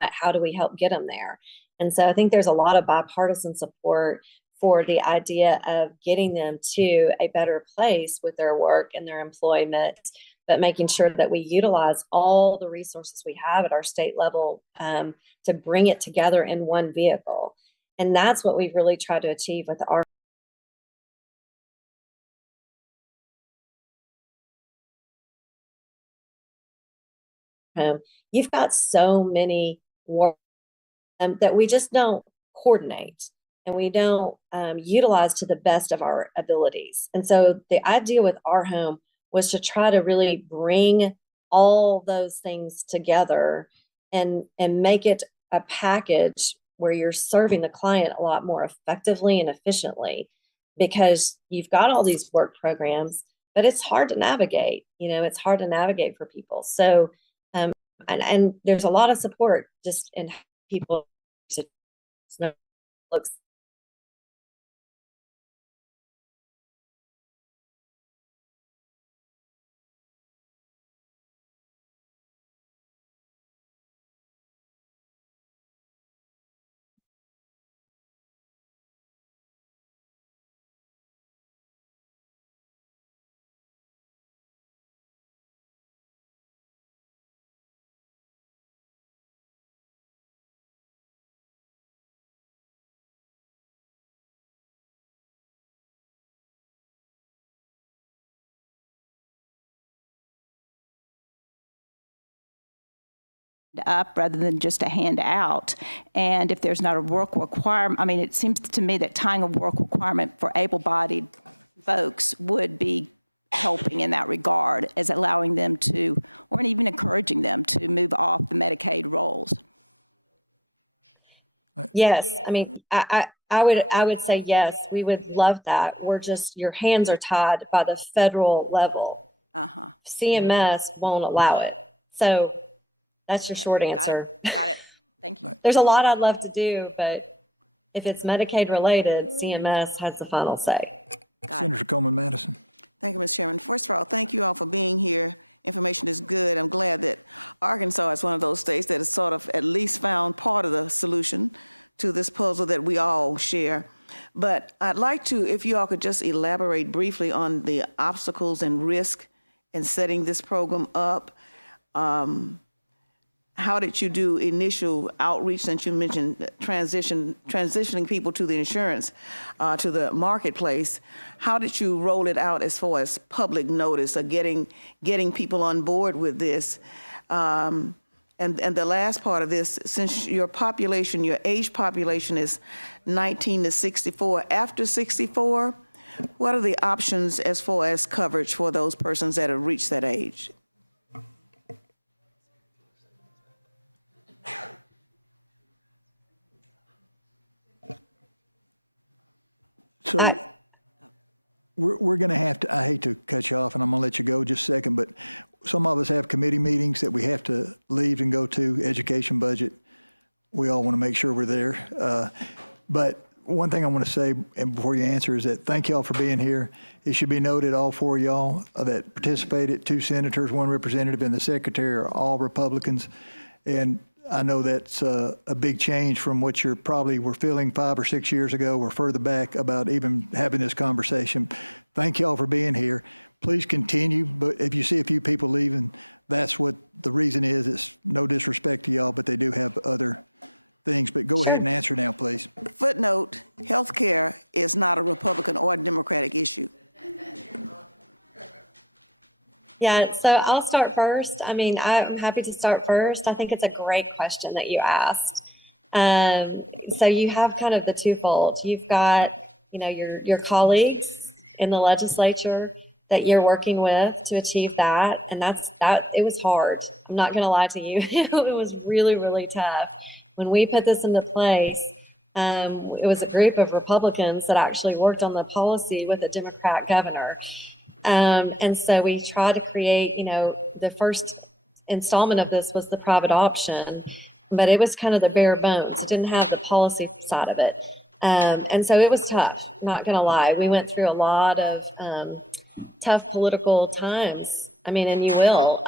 How do we help get them there? And so I think there's a lot of bipartisan support for the idea of getting them to a better place with their work and their employment, but making sure that we utilize all the resources we have at our state level to bring it together in one vehicle. And that's what we've really tried to achieve with our you've got so many work that we just don't coordinate and we don't utilize to the best of our abilities. And so the idea with Our Home was to try to really bring all those things together and make it a package where you're serving the client a lot more effectively and efficiently, because you've got all these work programs, but it's hard to navigate. It's hard to navigate for people. So, and there's a lot of support just in people. Looks up rather than just a handout. And if there's not a work requirement, it seems to me that tying a work requirement for able-bodied folks would be helping in that regard, as allowing them to, or even encouraging them to move off the Medicaid rolls. Yes, I would say yes. We would love that. We're just, your hands are tied by the federal level. CMS won't allow it. So that's your short answer. Got it. Thank you. There's a lot I'd love to do, but if it's Medicaid related, CMS has the final say. Senator Coleman Madison. Thank you, Mr. Chairman. First of all, thank you all for being here. Information is good. I'm glad that Arkansas is one of those states that has sort of at least found part of the solution to this puzzle that we all share. But I'd like to, if you all could just elaborate briefly on the obstacles and risk in setting this program up. how did you do initial outreach, since you mentioned transitioning people to the insurance, to the marketplace? How did you roll it out as far as public notice or getting people on board with this? And the last part of this, since your population, your age population is 19 to 64, after 64, what are the options as far as coverage for those persons that have reached that age? So we're going to have to, I hate to cut you off, and I'm going to let you go just a second, but some of us have committee meetings that we have to leave and go to, education budget. We all want to make sure we're there. But one thing I want to say, and before you answer, is that thank y'all for being here. It should be noted, all four of y'all that participated, 2 senators, 1 representative, and the secretary are all Republicans. And I know that's a big change from what you probably were feeling 5 or 6 years ago or further back about even having this conversation. Thank y'all for being here. Please continue, but if you see a few people leaving, that's what the reason is. It's no disrespect to y'all, but they do have other things. But go ahead and answer now, please. Footnote, healthcare is not a Republican or a Democratic issue. Yeah, so I'll start first. I mean, I'm happy to start first. I think it's a great question that you asked. So you have kind of the twofold. You've got, your colleagues in the legislature that you're working with to achieve that, and it was hard. I'm not going to lie to you. It was really, really tough. When we put this into place, it was a group of Republicans that actually worked on the policy with a Democrat governor. And so we tried to create, the first installment of this was the private option, but it was kind of the bare bones. It didn't have the policy side of it. And so it was tough, not going to lie. We went through a lot of tough political times. And you will.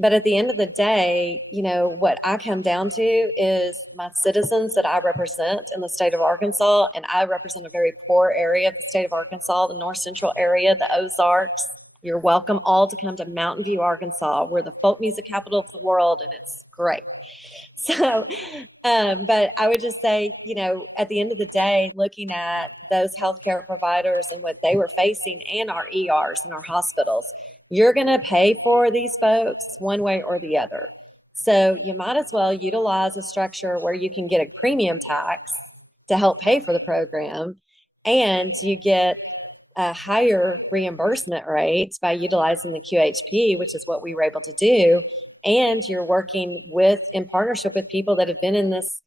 But at the end of the day, what I come down to is my citizens that I represent in the state of Arkansas, and I represent a very poor area of the state of Arkansas, the north central area, the Ozarks. You're welcome all to come to Mountain View, Arkansas. We're the folk music capital of the world, and it's great. So, but I would just say, at the end of the day, looking at those healthcare providers and what they were facing, and our ERs and our hospitals, you're going to pay for these folks one way or the other. So you might as well utilize a structure where you can get a premium tax to help pay for the program, and you get a higher reimbursement rate by utilizing the QHP, which is what we were able to do. And you're working in partnership with people that have been in this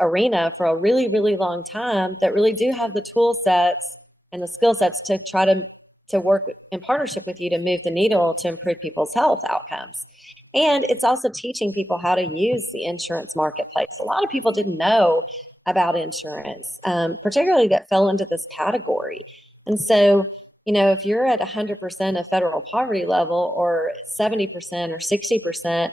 arena for a really, really long time, that really do have the tool sets and the skill sets to try to work in partnership with you to move the needle to improve people's health outcomes. And it's also teaching people how to use the insurance marketplace. A lot of people didn't know about insurance, particularly that fell into this category. And so, if you're at 100% of federal poverty level, or 70% or 60%,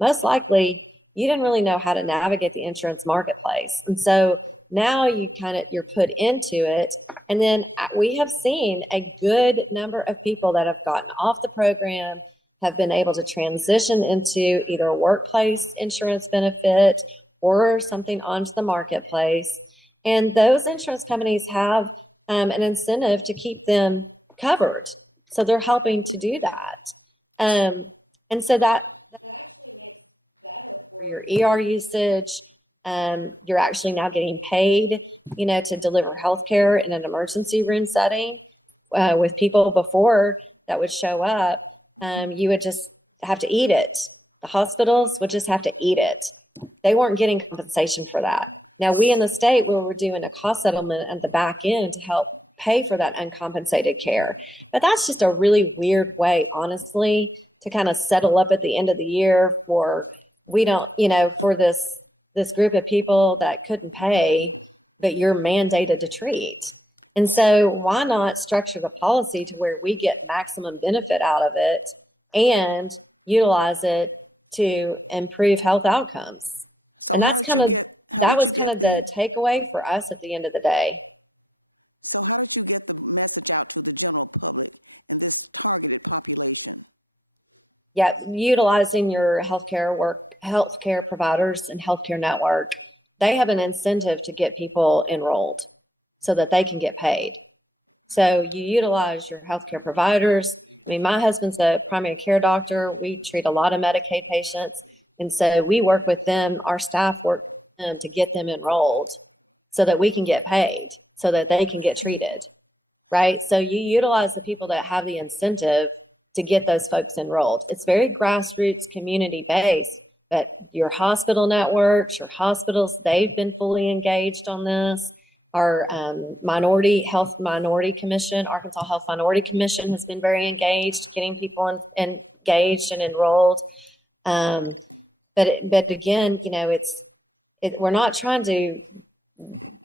most likely you didn't really know how to navigate the insurance marketplace. And so now you're put into it. And then we have seen a good number of people that have gotten off the program, have been able to transition into either a workplace insurance benefit or something onto the marketplace. And those insurance companies have an incentive to keep them covered. So they're helping to do that. And so that actually makes better for your ER usage. You're actually now getting paid, to deliver healthcare in an emergency room setting. With people before that would show up, you would just have to eat it. The hospitals would just have to eat it. They weren't getting compensation for that. Now, we in the state, we were doing a cost settlement at the back end to help pay for that uncompensated care. But that's just a really weird way, honestly, to kind of settle up at the end of the year for this group of people that couldn't pay, but you're mandated to treat. And so why not structure the policy to where we get maximum benefit out of it and utilize it to improve health outcomes? So how did you get the takeaway for us at the end of the day. So how did you get the message out to the general public and this targeted population? Yeah, utilizing your healthcare providers and healthcare network, they have an incentive to get people enrolled so that they can get paid. So you utilize your healthcare providers. I mean, my husband's a primary care doctor. We treat a lot of Medicaid patients. And so we work with them, our staff work with them to get them enrolled so that we can get paid, so that they can get treated, right? So you utilize the people that have the incentive to get those folks enrolled. It's very grassroots, community-based, but your hospital networks, your hospitals, they've been fully engaged on this. Our Health Minority Commission, Arkansas Health Minority Commission has been very engaged, getting people engaged and enrolled. But again, you know, we're not trying to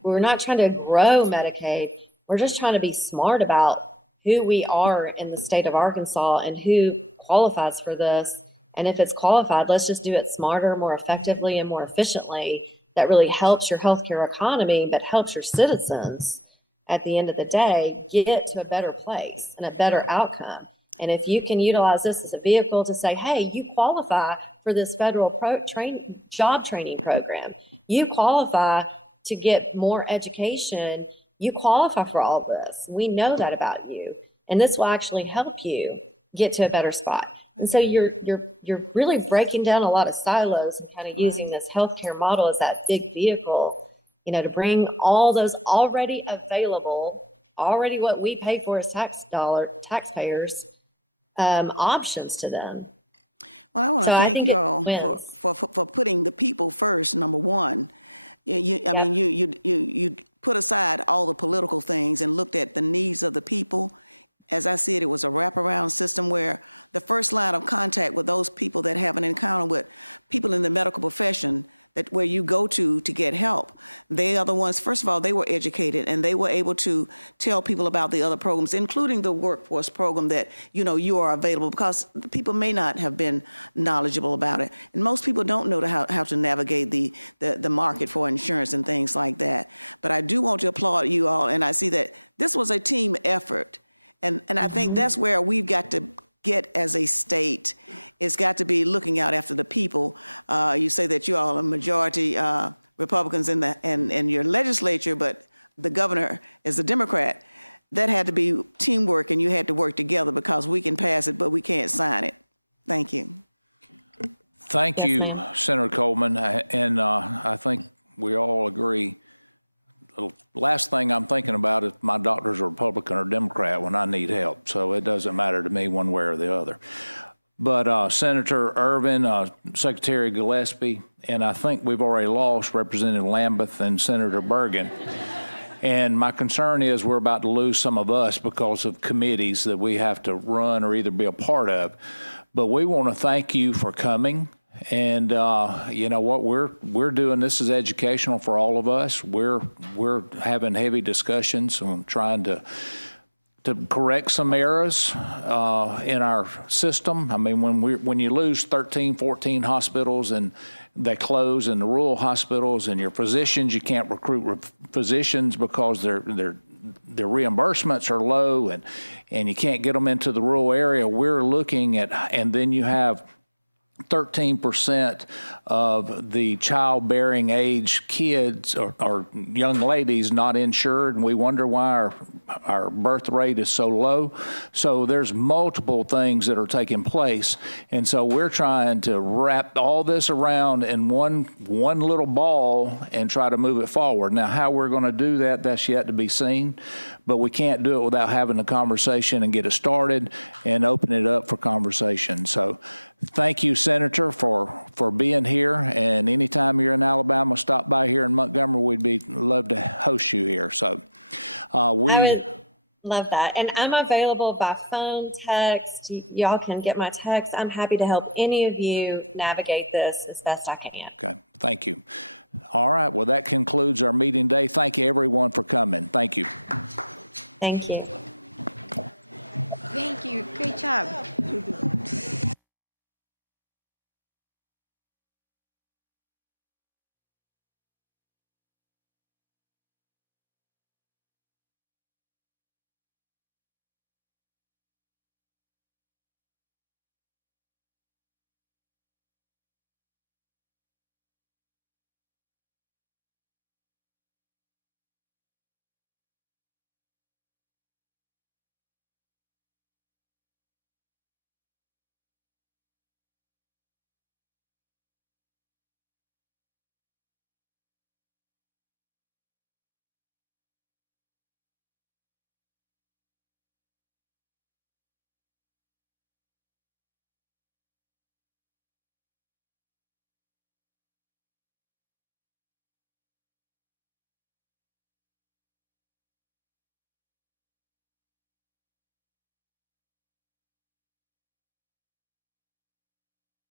grow Medicaid. We're just trying to be smart about who we are in the state of Arkansas and who qualifies for this. And if it's qualified, let's just do it smarter, more effectively, and more efficiently. That really helps your healthcare economy, but helps your citizens at the end of the day get to a better place and a better outcome. And if you can utilize this as a vehicle to say, hey, you qualify for this federal job training program, you qualify to get more education, you qualify for all of this. We know that about you. And this will actually help you get to a better spot. And so you're really breaking down a lot of silos and kind of using this healthcare model as that big vehicle, you know, to bring all those already available, already what we pay for as taxpayers, options to them. Well, I want to thank you all for putting the people first, number one. I mean, you put aside all the political things and looked at the needs of the people. As I see it, it was a wraparound system where the first line of contact with those people that have an encounter with people in the medical profession, that where you go to get help, they are the ones, first of all, they were educated and they were able to tell people about the other programs, including the workforce program that, you know, you are available, because people may not have been knowledgeable about it. And most people don't know how to navigate the market for insurance and things like that. But I do want to applaud you all, and I see that this was a team effort. And I think that's where we've got to get as a state. It's got to be looking out after the people. You say that you all are majority Republicans in your legislature, but the governor is a Democrat. That had to be teamwork, and you had to work together, because we can pass it, but we can't sign it. Thank you. Thank you, Senator Coleman. And I think we all agree. The last thing I'm thinking about is my doctor's a Republican or Democrat when I need help. So it doesn't matter to me one way or the other. But Senator Irvin, Secretary Gillespie, and I think we've already lost Representative Lambeth and Senator Bergen. And my concern is we're about to lose some of us because of committees that we have to run or either be a part of. But we want to thank you for coming. And you know what we're doing, this is educational for all of us. We're having heavy discussions on trying to correct some errors in our system. I mean, when you lose 13, 14 hospitals and they close in the rural hospitals, and your physicians, you can't recruit physicians because their reimbursements are low, and you can't get them into the rural area. We're looking at, and then you have 13% of the childbearing age kids or young ladies not insured, and we wonder why our birth rate is so low. So there's multiple things that are taking place, and so we're trying to wrap all this around in one little ball and try to move it forward. Now, how we're going to do that, that's yet to be seen, but we can't do it without having a conversation and get it started and open it up for conversation. So thank you, Senator, for being here. And anytime you're in Alabama, stop by here in Montgomery. We'd love to host you here. So I would love that. And I'm available by phone, text. Y'all can get my text. I'm happy to help any of you navigate this as best I can. Okay. Thank you. All right. Well, that concludes our meeting day. Thank you, everyone, for coming. Thank you. Thank you. Thank you. Great job.